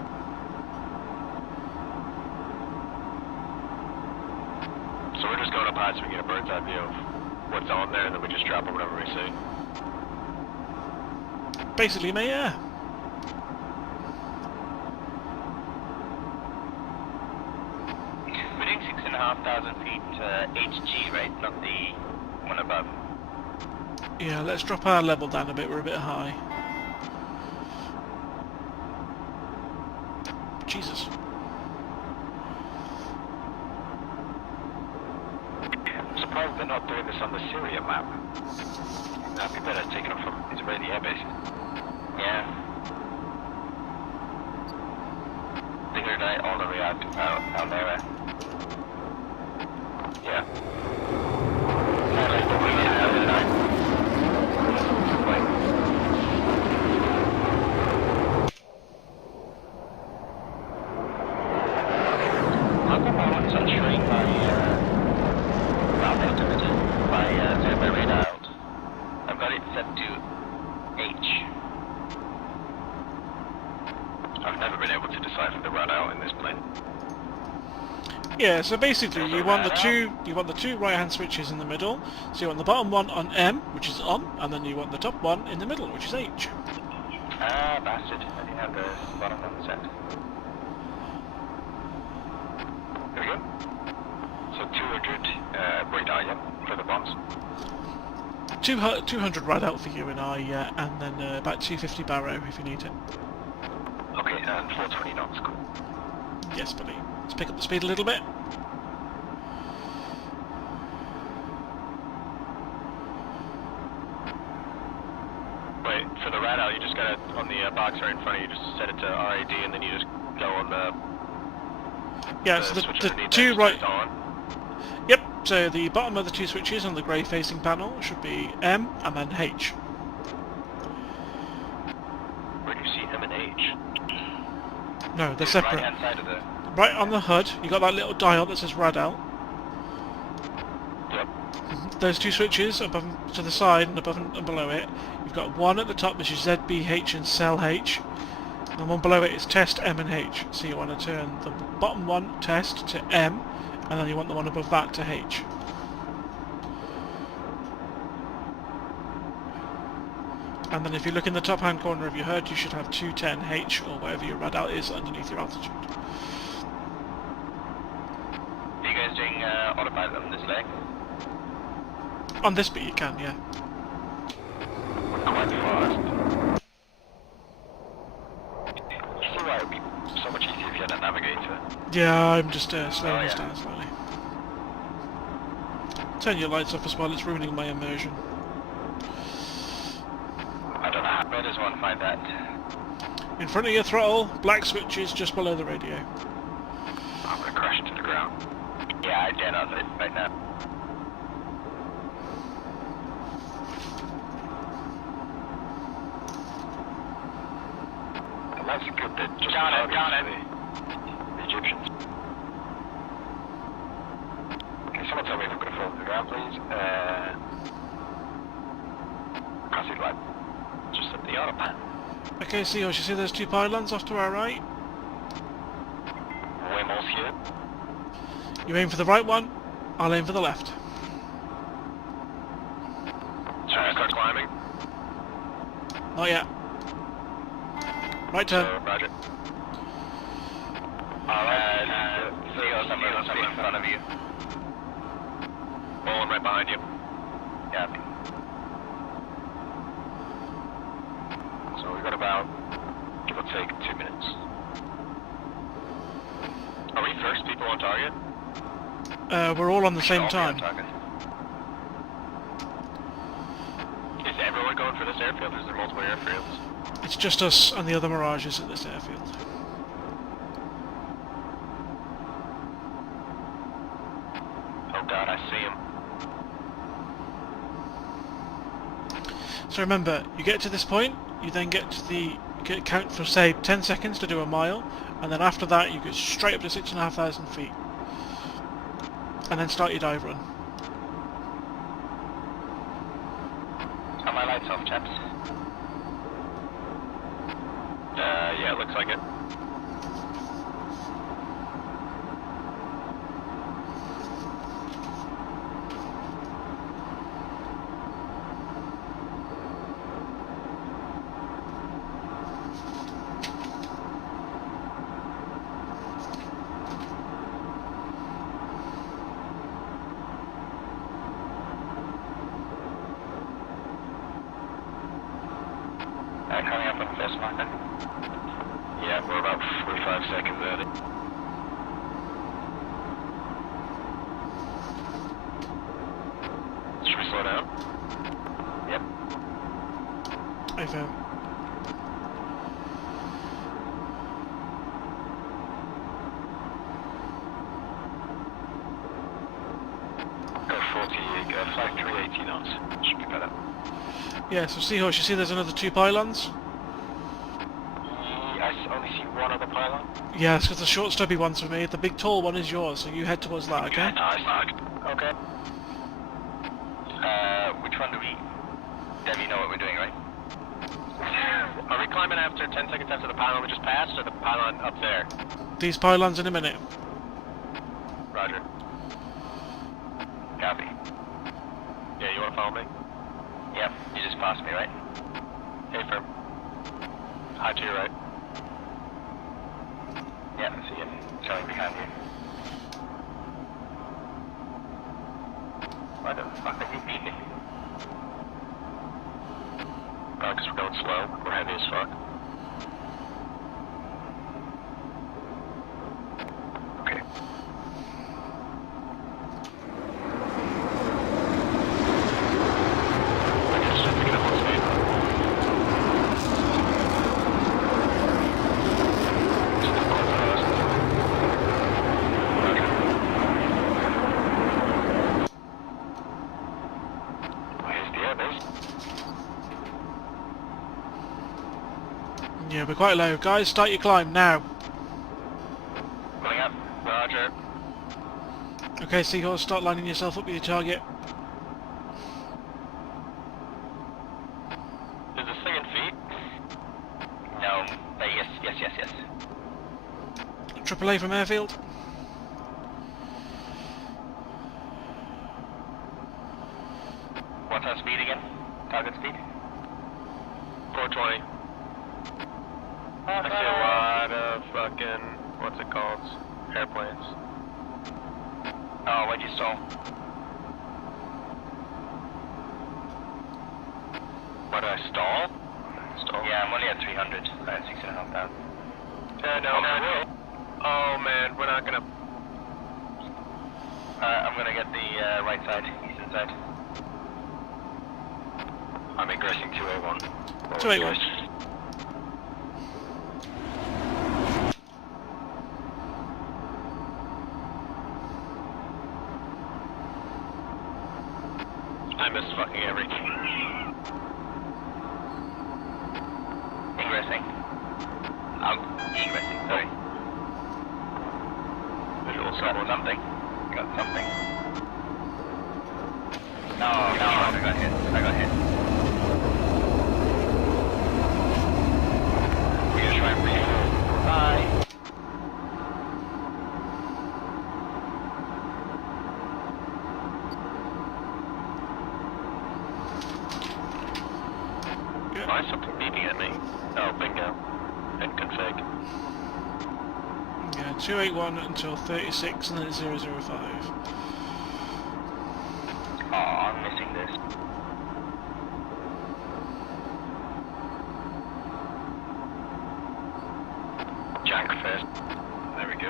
So we're just going up high so we get a bird's eye view of what's on there, and then we just drop it whatever we see. Basically, mate, yeah. We're doing 6,500 feet HG, right? Not the one above. Yeah, let's drop our level down a bit, we're a bit high. Jesus. I'm surprised they're not doing this on the Syria map. That'd be better taking them from Israeli airbase. Yeah. Figured out all the way out to Almera. Yeah. How come I want to shrink my route estimate by radar out? I've got it set to H. I've never been able to decipher the run out in this plane. Yeah, so basically you want the two right hand switches in the middle. So you want the bottom one on M, which is on, and then you want the top one in the middle, which is H. Ah, bastard. I didn't have the bottom one set. There we go. So 200 radar, yeah, for the bombs. 200 right out for you and I, and then about 250 barrow if you need it. Okay, and 420 knots, cool. Yes, buddy. Let's pick up the speed a little bit. Wait, for the radar, you just gotta, on the box right in front of you, just set it to RAD, and then you just go on the... Yeah, so the two right... Yep, so the bottom of the two switches on the grey facing panel should be M and then H. Where do you see M and H? No, they're separate. Right-hand side of the... Right on the HUD, you got that little dial that says rad out. Yep. Those two switches above to the side and above and below it, you've got one at the top which is ZBH and cell H, and one below it is test M and H. So you want to turn the bottom one, test, to M, and then you want the one above that to H. And then if you look in the top hand corner of your HUD, you should have 210H or whatever your rad out is underneath your altitude. Are you guys doing autopilot on this leg? On this bit you can, yeah. We're quite fast. You see why it would be so much easier if you had a navigator? Yeah, I'm just slowing this down slightly. Turn your lights off as well, it's ruining my immersion. I don't know, where does one find that? In front of your throttle, black switches just below the radio. I'm gonna crash into the ground. Yeah, I dare not live right now. And that's good that just got it. The Egyptians. Okay, someone tell me if I'm gonna fall to the ground, please. Can't see the light. Just at the autopilot. Okay, Seahorse, you see those two pylons off to our right? Oui, monsieur. You aim for the right one, I'll aim for the left. Not yet. Right turn. Roger. Alright, Seagull, someone in front of you. Bowling right behind you. Copy. So we've got about, give or take, 2 minutes. Are we first people on target? We're all on the We should same all be time. on target. Is everyone going for this airfield? Is there multiple airfields? It's just us and the other Mirages at this airfield. Oh god, I see him. So remember, you get to this point, you then get to the count for say 10 seconds to do a mile, and then after that you go straight up to 6,500 feet, and then start your dive run. Are my lights off, chaps? Yeah, it looks like it. Coming up on the first marker. Yeah, we're about 45 seconds early. Should we slow down? Yep. Over. Go 40, flight 380 knots. Should be better. Yeah, so Seahorse, you see there's another 2 pylons? I only see one other pylon. Yeah, it's because the short stubby one's for me. The big tall one is yours, so you head towards that, okay? Nice. Okay. Which one do we... Dev, you know what we're doing, right? Are we climbing after 10 seconds after the pylon we just passed, or the pylon up there? These pylons in a minute. Roger. Copy. Yeah, you wanna follow me? Yep, you just passed me, right? Hey, firm. High to your right. Yeah, I see him coming behind you. Why the fuck are you beating me? Probably because we're going slow. We're heavy as fuck. Okay. I guess just picking up on speed. Yeah, we're quite low. Guys, start your climb now. Going up. Roger. Okay, Seahorse, start lining yourself up with your target. Is this thing in feet? No. Yes. AAA from Airfield. What's our speed again? Target speed? 420. I see a lot of fucking, what's it called? Airplanes. Oh, why'd you stall? Why did I stall? Yeah, I'm only at 300. I had 6.5 down. No. Oh man, we're not gonna... I'm gonna get the right side, eastern side. I'm ingressing 281. 281. I missed fucking everything. Ingressing. Ingressing, sorry. Visual something. Got something. No, I got hit. We're gonna try and refuel. Bye. Why is something beeping 281 until 36 and then it's 005. Oh, I'm missing this. Jack first. There we go.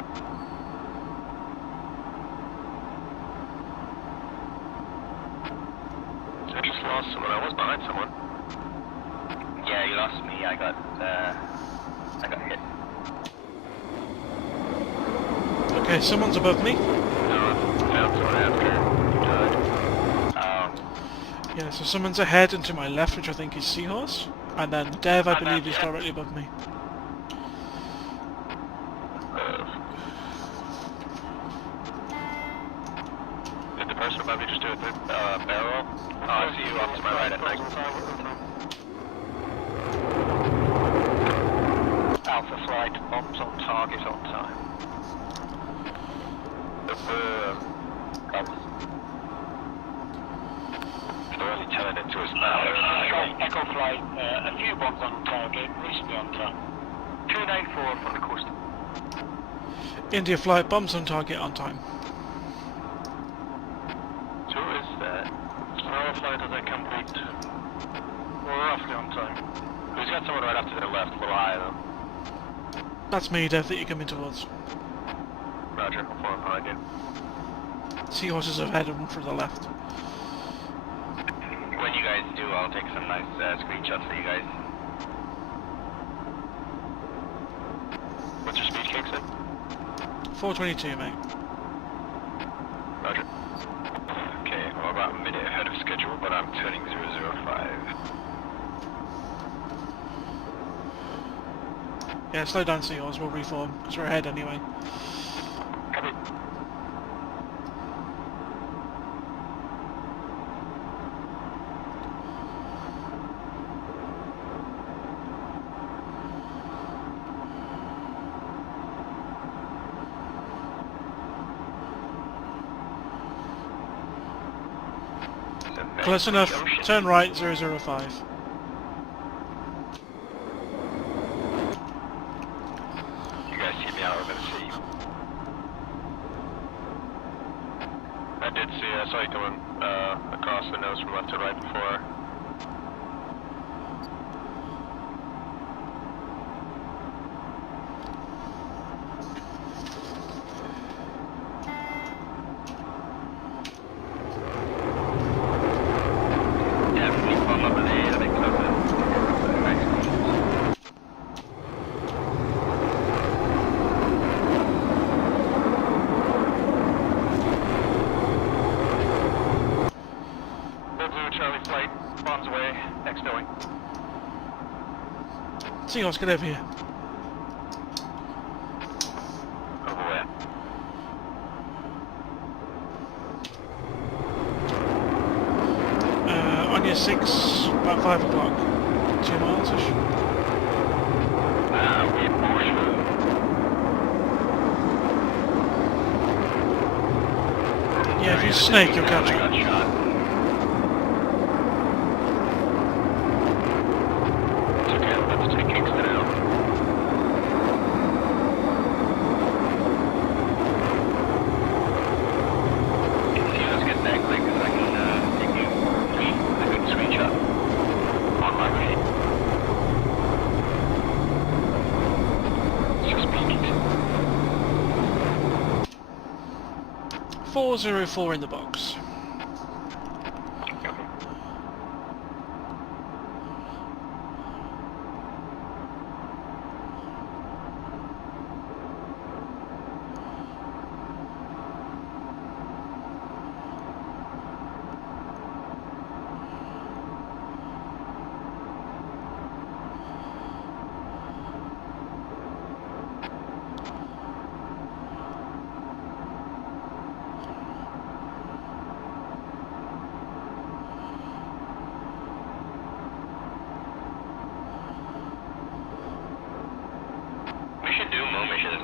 I just lost someone. I was behind someone. Yeah, you lost me. I got hit. Okay, someone's above me. No, I found someone after you died. Yeah, so someone's ahead and to my left, which I think is Seahorse. And then Dev, I believe, is directly above me. Did the person above you just do a barrel? Oh, I see you off to my right, I think. Alpha flight, bombs on target on time. They're only telling it to us now. Echo flight, a few bombs on target, reasonably on time. 294 from the coast. India flight, bombs on target on time. So who is that? Our flight is complete. We're roughly on time. Who's got someone right up to their left, a little high though. That's me, Dev, that you're coming towards. Roger, I'll follow behind you. Seahorses ahead and for the left. When you guys do, I'll take some nice screenshots for you guys. What's your speed, Kingston? 422, mate. Roger. Okay, well about a minute ahead of schedule, but I'm turning 005. Yeah, slow down, Seahorse, we'll reform, because we're ahead anyway. Copy. Close enough, turn right, 005. You guys see me out over the sea? I did see, I saw you coming across the nose from left to right before. Charlie flight, bombs away, next knowing. Seahorse, get over here. Over where? On your 6, about 5 o'clock. 2 miles-ish. We're Yeah, if you snake, you'll catch it. On my way. 404 in the box.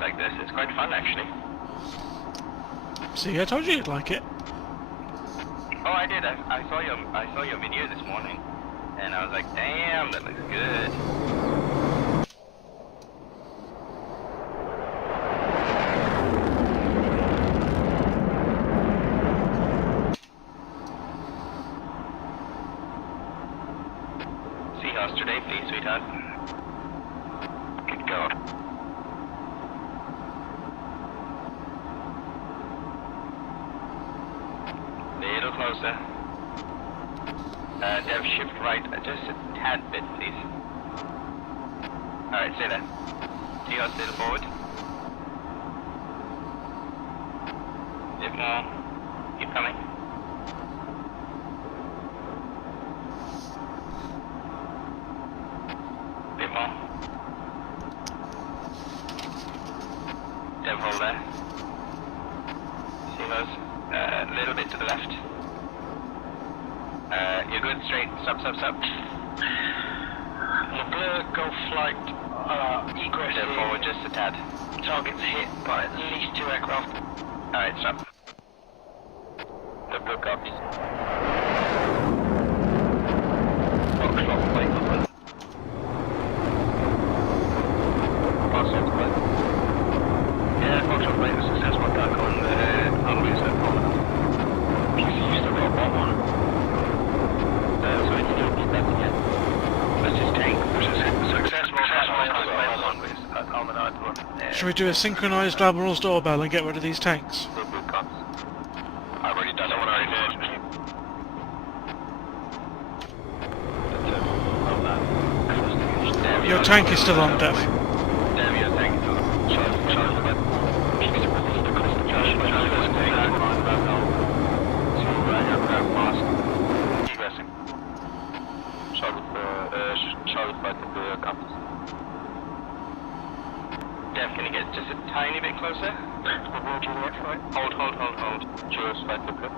Like this, it's quite fun actually. See, I told you you'd like it. Oh, I did. I saw your video this morning, and I was like, damn, that looks good. safety, sweetheart. Good God. Little closer. Dev shift right, just a tad bit, please. Alright, stay there. DCS still forward. Bit more. Keep coming. Bit more. Dev hold there. Silos. A little bit to the left. You're good, straight. Stop. LeBlanc, go flight. Egress. Dev forward just a tad. Target's hit by at least 2 aircraft. Alright, stop. LeBlanc copies. Foxtrot plate open. Foxtrot plate. Yeah, Foxtrot plate was successful attack on the Unleashed prominent. PC used to roll one. So it's still keep that again. Let's just tank. Successful Should we do a synchronized Admiral's doorbell and get rid of these tanks? I've already done it. Someone already did. Your tank is still on, Dev. Damn, your tank is still on. Dev, can you get just a tiny bit closer? Hold. Just like the clip.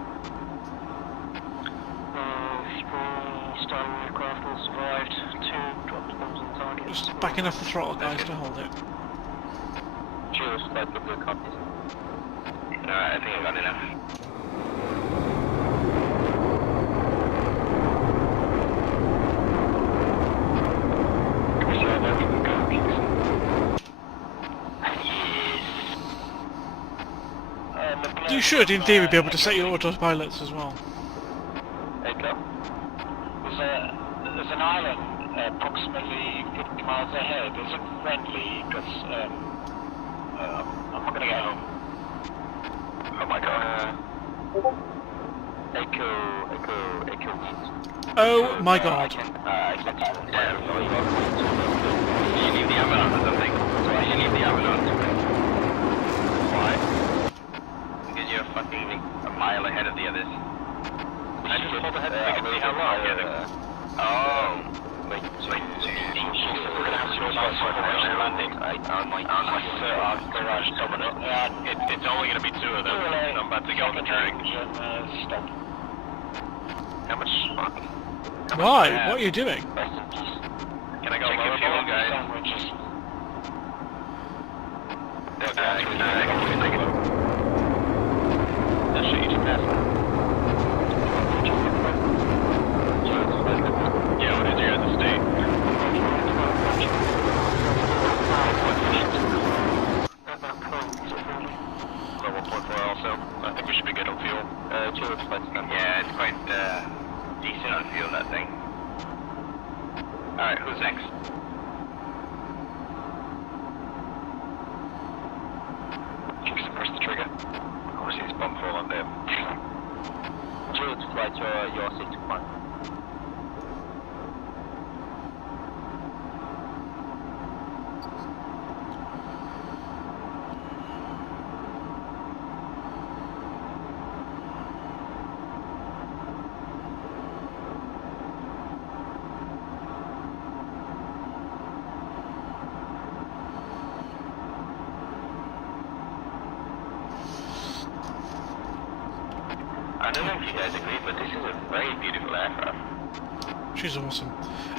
Starting aircraft will survived. 2 dropped bombs on target. Just backing off the throttle, guys, to hold it. Just like the blue copies. Alright, I think I got enough. You should, in theory, be able to set your autopilots as well. Echo. There's an island approximately 50 miles ahead. Is it friendly? Because I'm not gonna get home. Oh my God. Echo. Oh my God. You need the ambulance or something. Why you need the ambulance? Why? Because you're fucking a mile ahead of the others. I just pulled ahead so I can see how long you're there. Oh. Wait, so we're gonna have to go by landing. Garage dominant. It's only gonna be 2 of them. I'm about to go on the drink. Stop. How much? Why? What are you doing? Can I go lower fuel, guys? That shit you just passed. Yeah, what is your other state? Level 1.4 also. I think we should be good on fuel. Yeah, it's quite decent on fuel, that thing. Alright, who's next? Just press the trigger. I want to see this bomb fall on there. Jules, flight your 6-1. I don't know if you guys agree, but this is a very beautiful aircraft. She's awesome.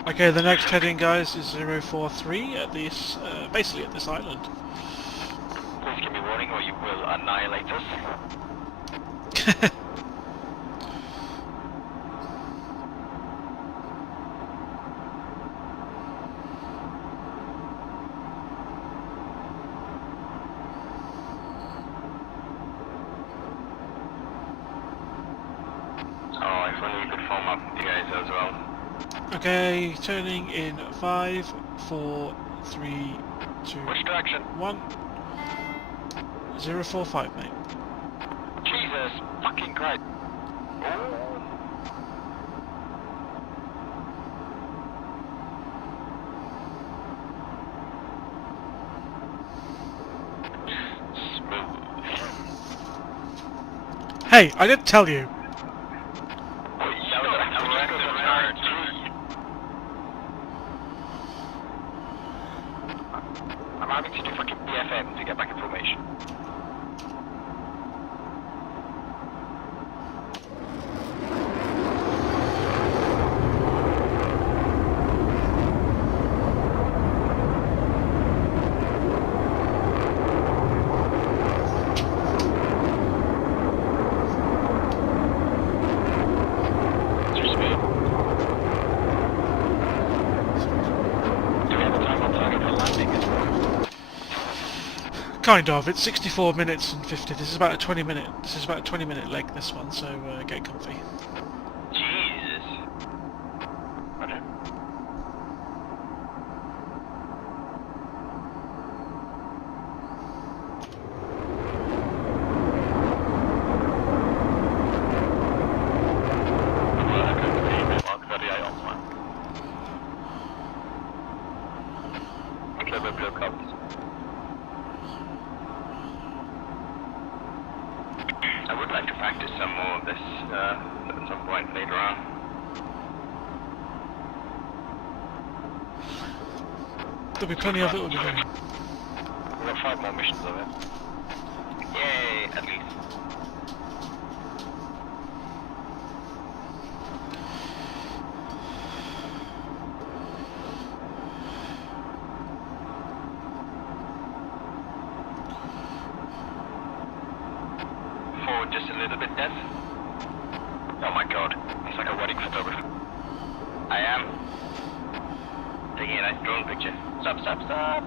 Okay, the next heading, guys, is 043 at this, basically at this island. Please give me warning or you will annihilate us. Oh, if only you could foam up you guys as well. Okay, turning in 5, 4, 3, 2, Which direction? 1. 045, mate. Jesus fucking Christ. Oh. Hey, I did tell you. I'm having to do fucking BFM to get back in formation. Kind of. It's 64 minutes and 50. This is about a 20-minute. This is about a 20-minute leg. This one, so get comfy. Jesus. Roger. I would like to practice some more of this at some point later on. There'll be plenty of it. We'll be doing. We've got 5 more missions of it. Yay, at least. Forward just a little bit, Dev. Oh my god, he's like a wedding photographer. I am. Taking a nice drone picture. Stop, stop, stop!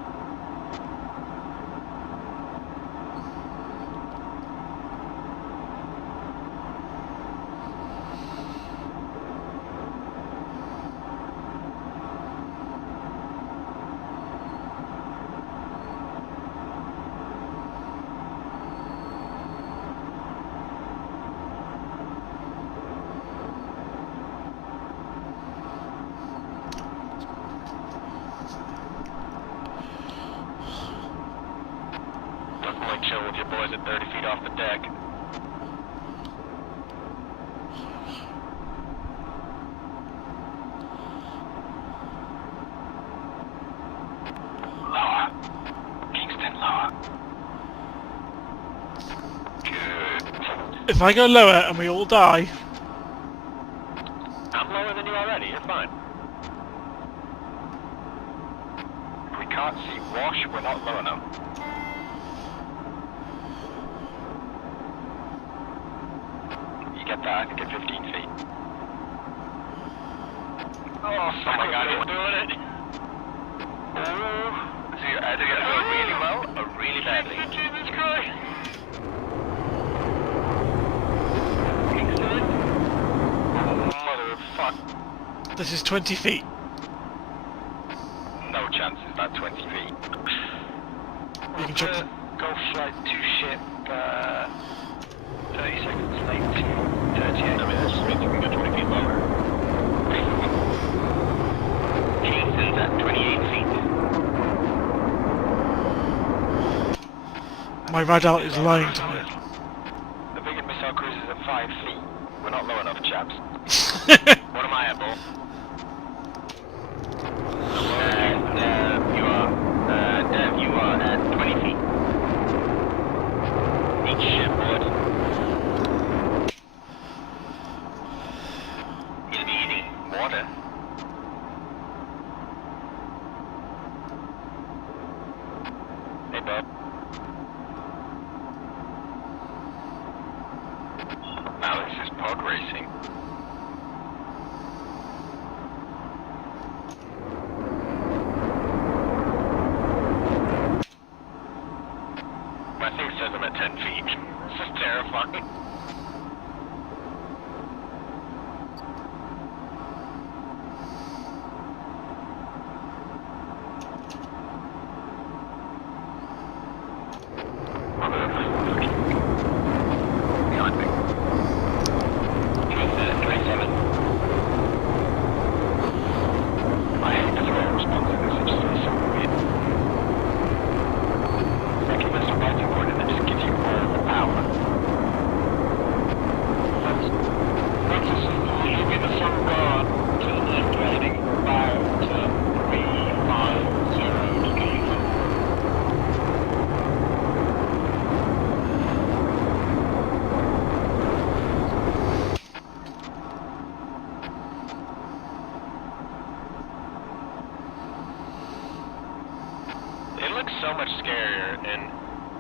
Like chill with your boys at 30 feet off the deck. Lower. Kingston, lower. Good. If I go lower and we all die, I'm lower than you already, you're fine. If we can't see wash, we're not low enough. Get that, I think at 15 feet. Oh my god, he's doing it! Oh, so you're either gonna go really well or really badly. Jesus Christ! Oh, motherfuck. this is 20 feet. No chance it's that 20 feet. You can check. Go flight to ship, 30 seconds late to 38. I mean, this means we can go 20 feet lower. Kingston's at 28 feet. My radar is lying to me. The biggest missile cruise is at 5 feet. We're not low enough, chaps. What am I at, Bull? You are at 20 feet. Each ship, board. You'll be eating water. Hey, Bob. Now this is pod racing. My thing says I'm at 10 feet. This is terrifying.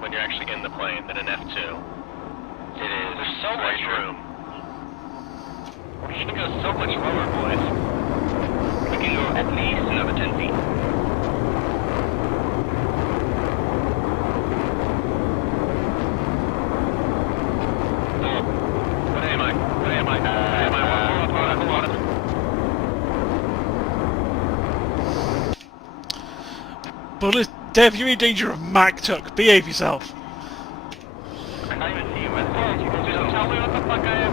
when you're actually in the plane than an F2. It is. There's so much room. We can go so much lower, boys. We can go at least another 10 feet. What am I? What am I? Hold on. Bullet, Dev, you're in danger of Mac Tuck. Behave yourself. I can't even see you. Just tell me what the fuck I am.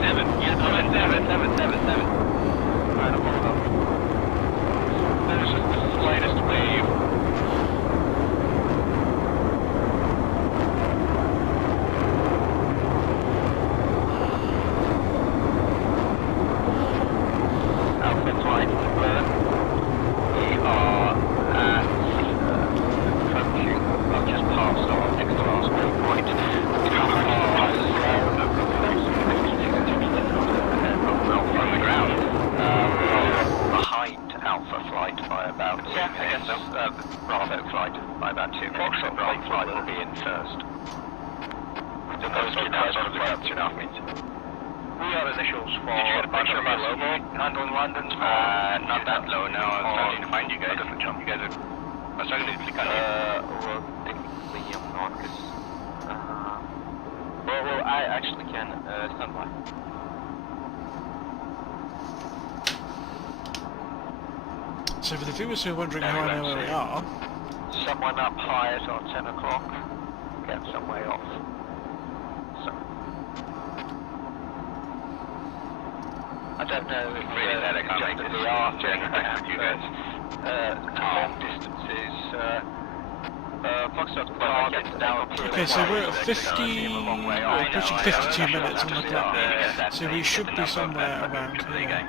7. Yeah, 7. Alright, I'm hold up. There's just the slightest wave. Alpha flight clear. We are at approaching. I've just passed our next to last waypoint. From the ground. Behind Alpha flight by about 2 minutes. Bravo flight by about 2 minutes. Bravo flight will be in first. So those two outside of the ground, 2.5 meters. We are initials for... Did you get a picture of us handling London? Not that low, no. I was struggling to find you guys. You guys are... I was struggling to click on you. Well, technically I'm not, because... well, I actually can stand by. So for the viewers who are wondering how I know where we are, Someone up high at our 10 o'clock. Get some way off. So... I don't know if really that I can't make this after you guys. Long distances, Foxtrot target down. okay, so we're at 50, we're approaching 52 minutes on the clock, so we should be somewhere around here.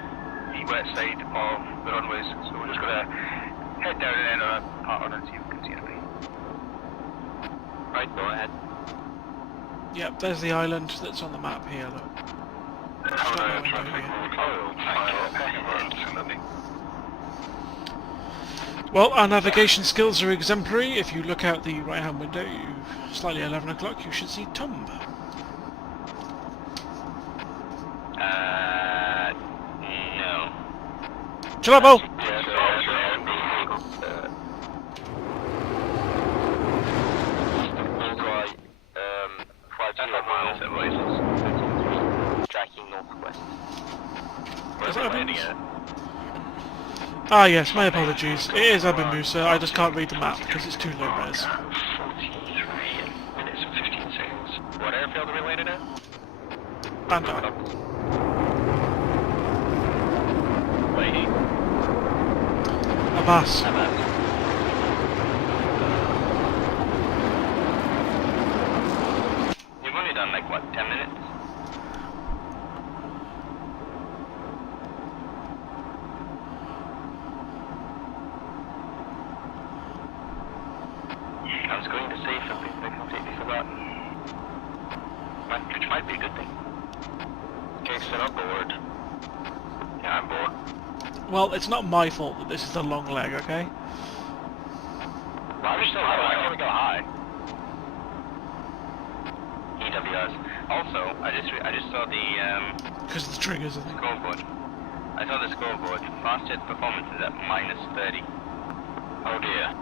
The west side of the runways, so we're just gonna head down and enter a pattern and see if we can see anything. Right, go ahead. Yep, there's the island that's on the map here, look. Well, our navigation skills are exemplary. If you look out the right hand window, slightly 11 o'clock, you should see Tomb. No. Chilabo! Tracking northwest. Is that Abu Musa? Ah yes, my apologies. It is Abu Musa, I just can't read the map because it's too low res. 43 minutes and 15 seconds. What airfield are we landing at? Bandar. Lady. Abbas. You've only done like what, 10 minutes? I was going to say something, but I completely forgot. Which might be a good thing. Okay, so I'm bored. Yeah, I'm bored. Well, it's not my fault that this is the long leg, okay? Why are we so high? Why can't we go high? EWS. Also, I just saw the Because of the triggers, I think. scoreboard. I saw the scoreboard. Fastjet performance is at -30. Oh dear.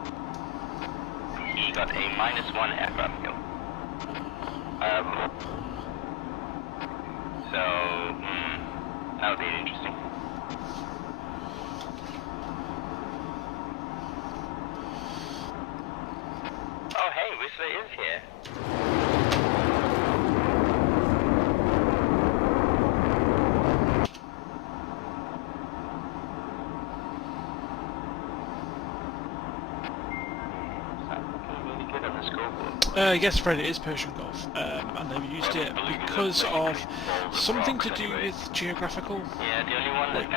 He got a -1 aircraft kill. So, that would be interesting. Oh hey, Whistler is here. Yes, Fred, it is Persian Gulf, and they've used it because of something to do with geographical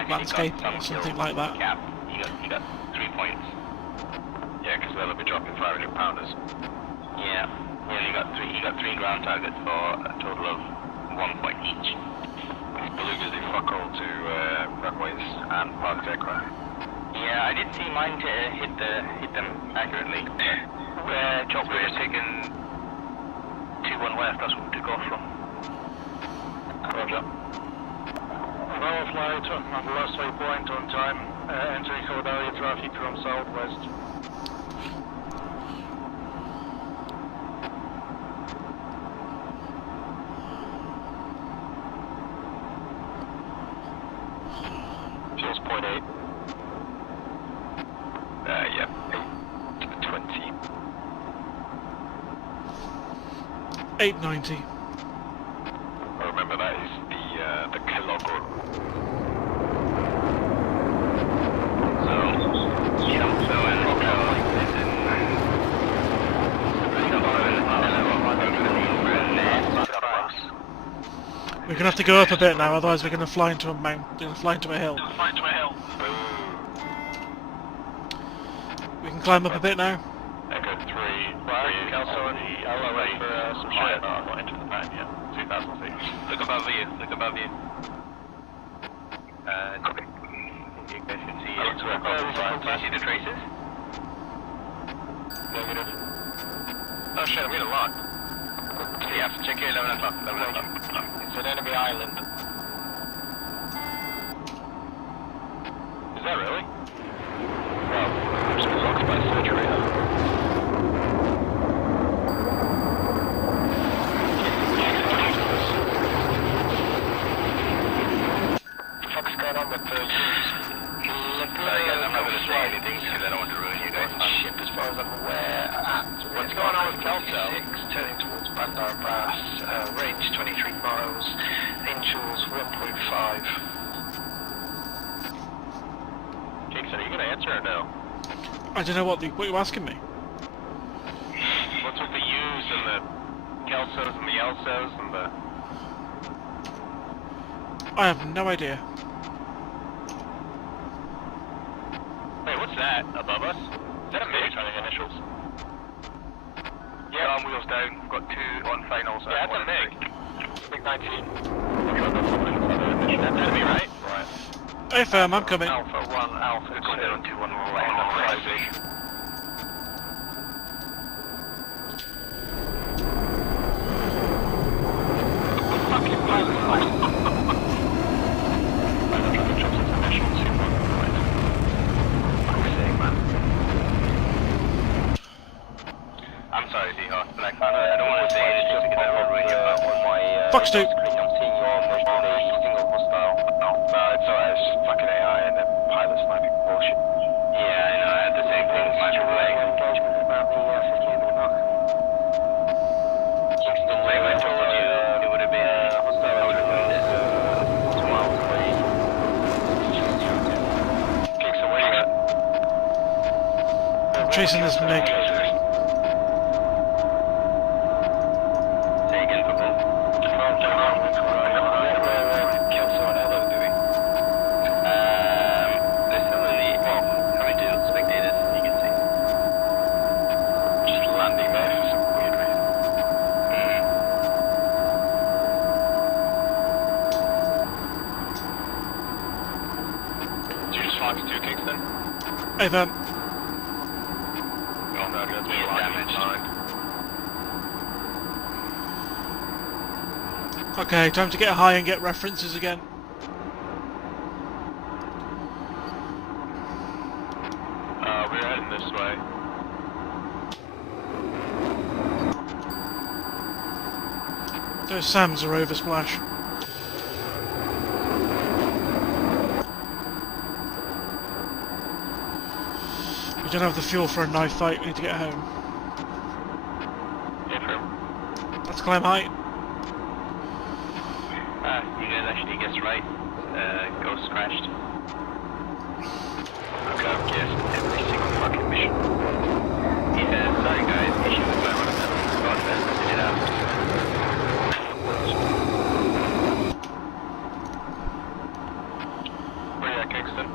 landscape or something like that. You got 3 points. Yeah, because they'll be dropping 500 pounders. Yeah, you got three ground targets for a total of 1 point each. Belugas they fuck all to runways and parked aircraft. Yeah, I did see mine to hit them accurately. Chop, we're just taking 2-1 left, that's what we took off from. Roger. Bravo flight on the last waypoint on time, entering Philadelphia traffic from southwest. Fuel's 0.8. Yeah, 820. 890. Remember that is the kilogram. We're gonna have to go up a bit now, otherwise we're gonna fly into a fly into a hill. We can climb up a bit now. Echo 3. Also on the LOA for some shit. Not into the back yet. 2,000 feet. Look above you. Look above you. Copy. You guys should see it. Do you see the traces? Negative. Oh shit, I'm getting locked. Yeah, check here 11 o'clock. 11 o'clock. It's an enemy island. Is that really? Well, I'm just been locked by a surgery. What's going on with the sorry guys, I'm not going to say anything because I don't want to ruin you guys. Ship as far as I'm aware. What's going on with Kelso? Turning towards Bandar Abbas, range 23 miles, angels 1.5. Jason, are you going to answer or no? I don't know what you're asking me. What's with the U's and the Kelsos and the Elsos and the... I have no idea. Wait, what's that above us? Is that a MiG? Turning initials. Yeah, on wheels down. We've got 2 on finals. Yeah, that's a MiG. MiG 19. That's enemy, right? Right. Hey firm, I'm coming. Alpha 1, Alpha 2. Going down on 2-1 all right on 5-ish. Fucking pilot. I'm sorry, Z-Hawk, but I don't want to say it just to get that over with, but on my Fox 2. screen I'm seeing you on a single hostile. No, it's alright, it's just fucking AI and the pilot sniping bullshit. Yeah, I know, I had the same thing with my flag. Engagement about the 15-minute mark. Kingston, like I told you, it would have been hostile I would have moved it 2 miles away. Kingston, where you at? Chasing this MiG. Hey firm. Oh no, that's me damaged. Okay, time to get high and get references again. We're heading this way. Those SAMs are over splash. We don't have the fuel for a knife fight, we need to get home. Let's climb high. You guys actually guessed right. Ghost crashed. Okay, I've guessed every single fucking mission. Yeah, sorry guys, issue with my running that. God, that's it out. Where are you at, Kingston?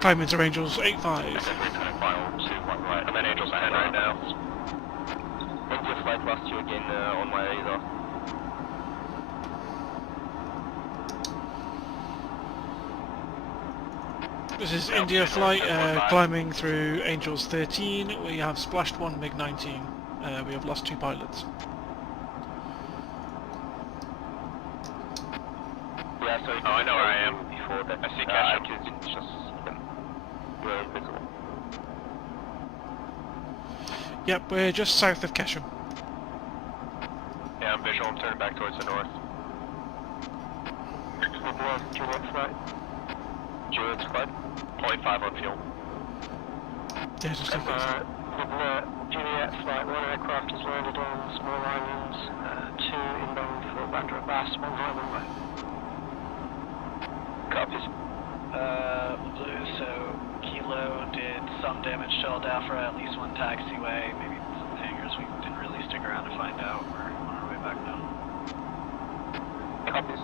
Climbing to Angels 8-5. Right. I'm at Angels ahead right now. When's your flight lost you again on my radar? This is India flight, climbing through Angels 13. We have splashed 1 MiG-19. We have lost 2 pilots. Yeah, so I know where I am before that. I see Cash. It's just really visible. Yep, we're just south of Kesham. Yeah, I'm visual. I'm turning back towards the north. Juliet flight. Juliet's flight. 0.5 on fuel. Yeah, just take it. Juliet flight. 1 aircraft has landed on small islands. 2 inbound for Bandar Abbas. 1 high runway. Copies. Blue, so Kilo did some damage to El Dafra, at least 1 taxiway, maybe some hangars. We didn't really stick around to find out. We're on our way back now. Copies.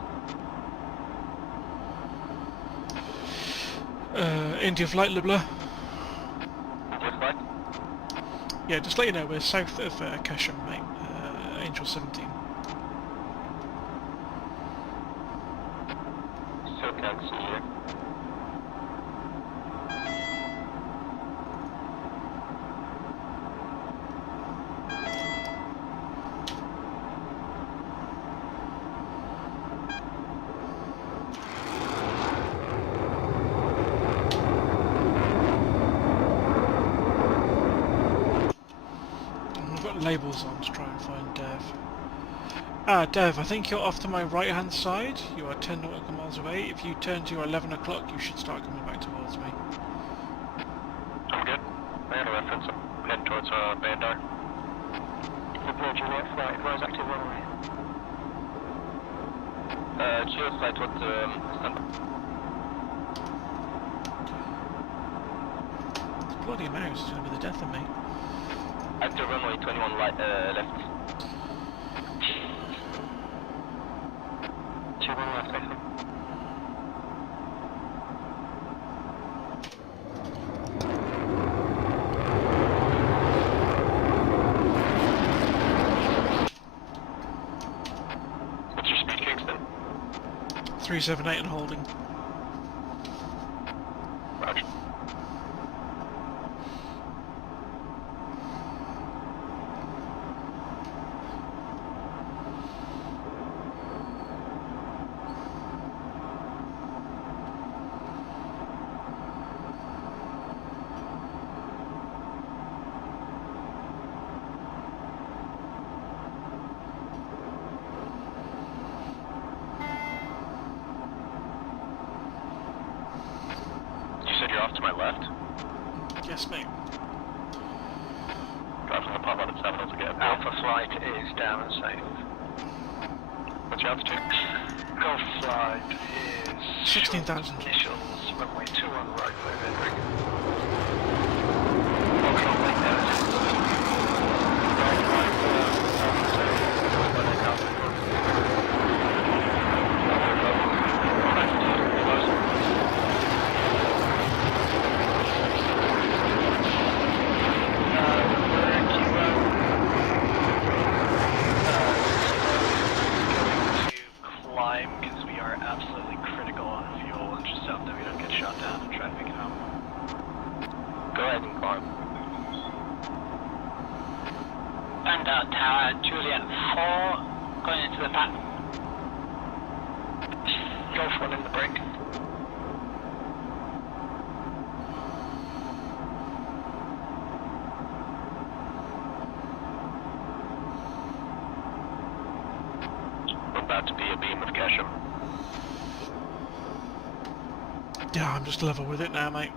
India flight, Libla. India flight? Yeah, just let you know, we're south of Kesham, mate. Angel 17. Still can't see you. Labels on to try and find Dev. Ah, Dev, I think you're off to my right hand side. You are 10 nautical miles away. If you turn to your 11 o'clock, you should start coming back towards me. I'm good. I got a reference. I'm heading towards Bandar. The Blue Juliet flight, advise active runway. Juliet flight towards standby. Bloody mouse is going to be the death of me. Active runway 21 left. 21 left, I think. What's your speed, Kingston? 378 and holding. Roger. Off to my left? Yes, mate. Dropping the pop out at 7 again. Alpha flight is down and safe. What's your altitude? Golf flight is 16,000. Initials, runway 21 right, moving. Functional link there. Tower, Juliet 4, going into the back. Golf 1 in the break. About to be a beam of Kesham. Yeah, I'm just level with it now, mate.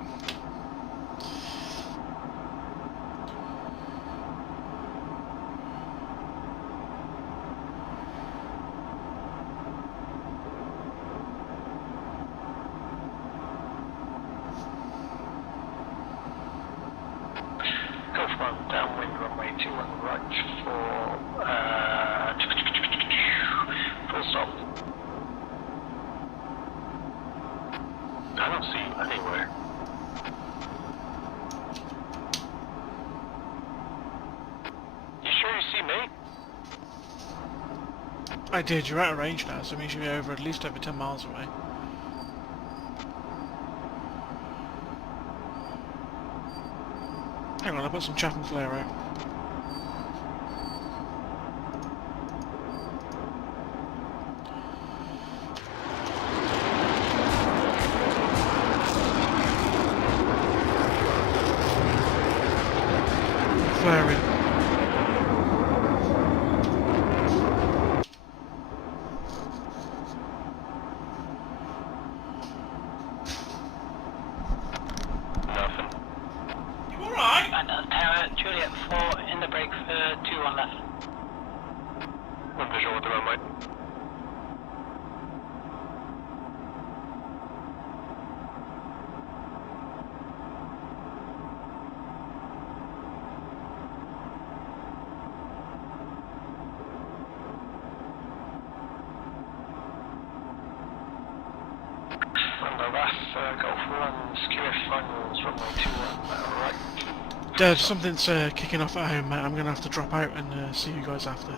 Downwind runway 21 right for full stop. I don't see you anywhere. You sure you see me? I did, you're out of range now, so it means you're at least over 10 miles away. put some chaff and flare out. Flaring. Nothing. You alright? Tower, Juliet 4, in the break for 2 on left. I'm visual at the runway. And the last Gulf 1, QF finals, runway 21, right. Something's kicking off at home, mate. I'm going to have to drop out and see you guys after.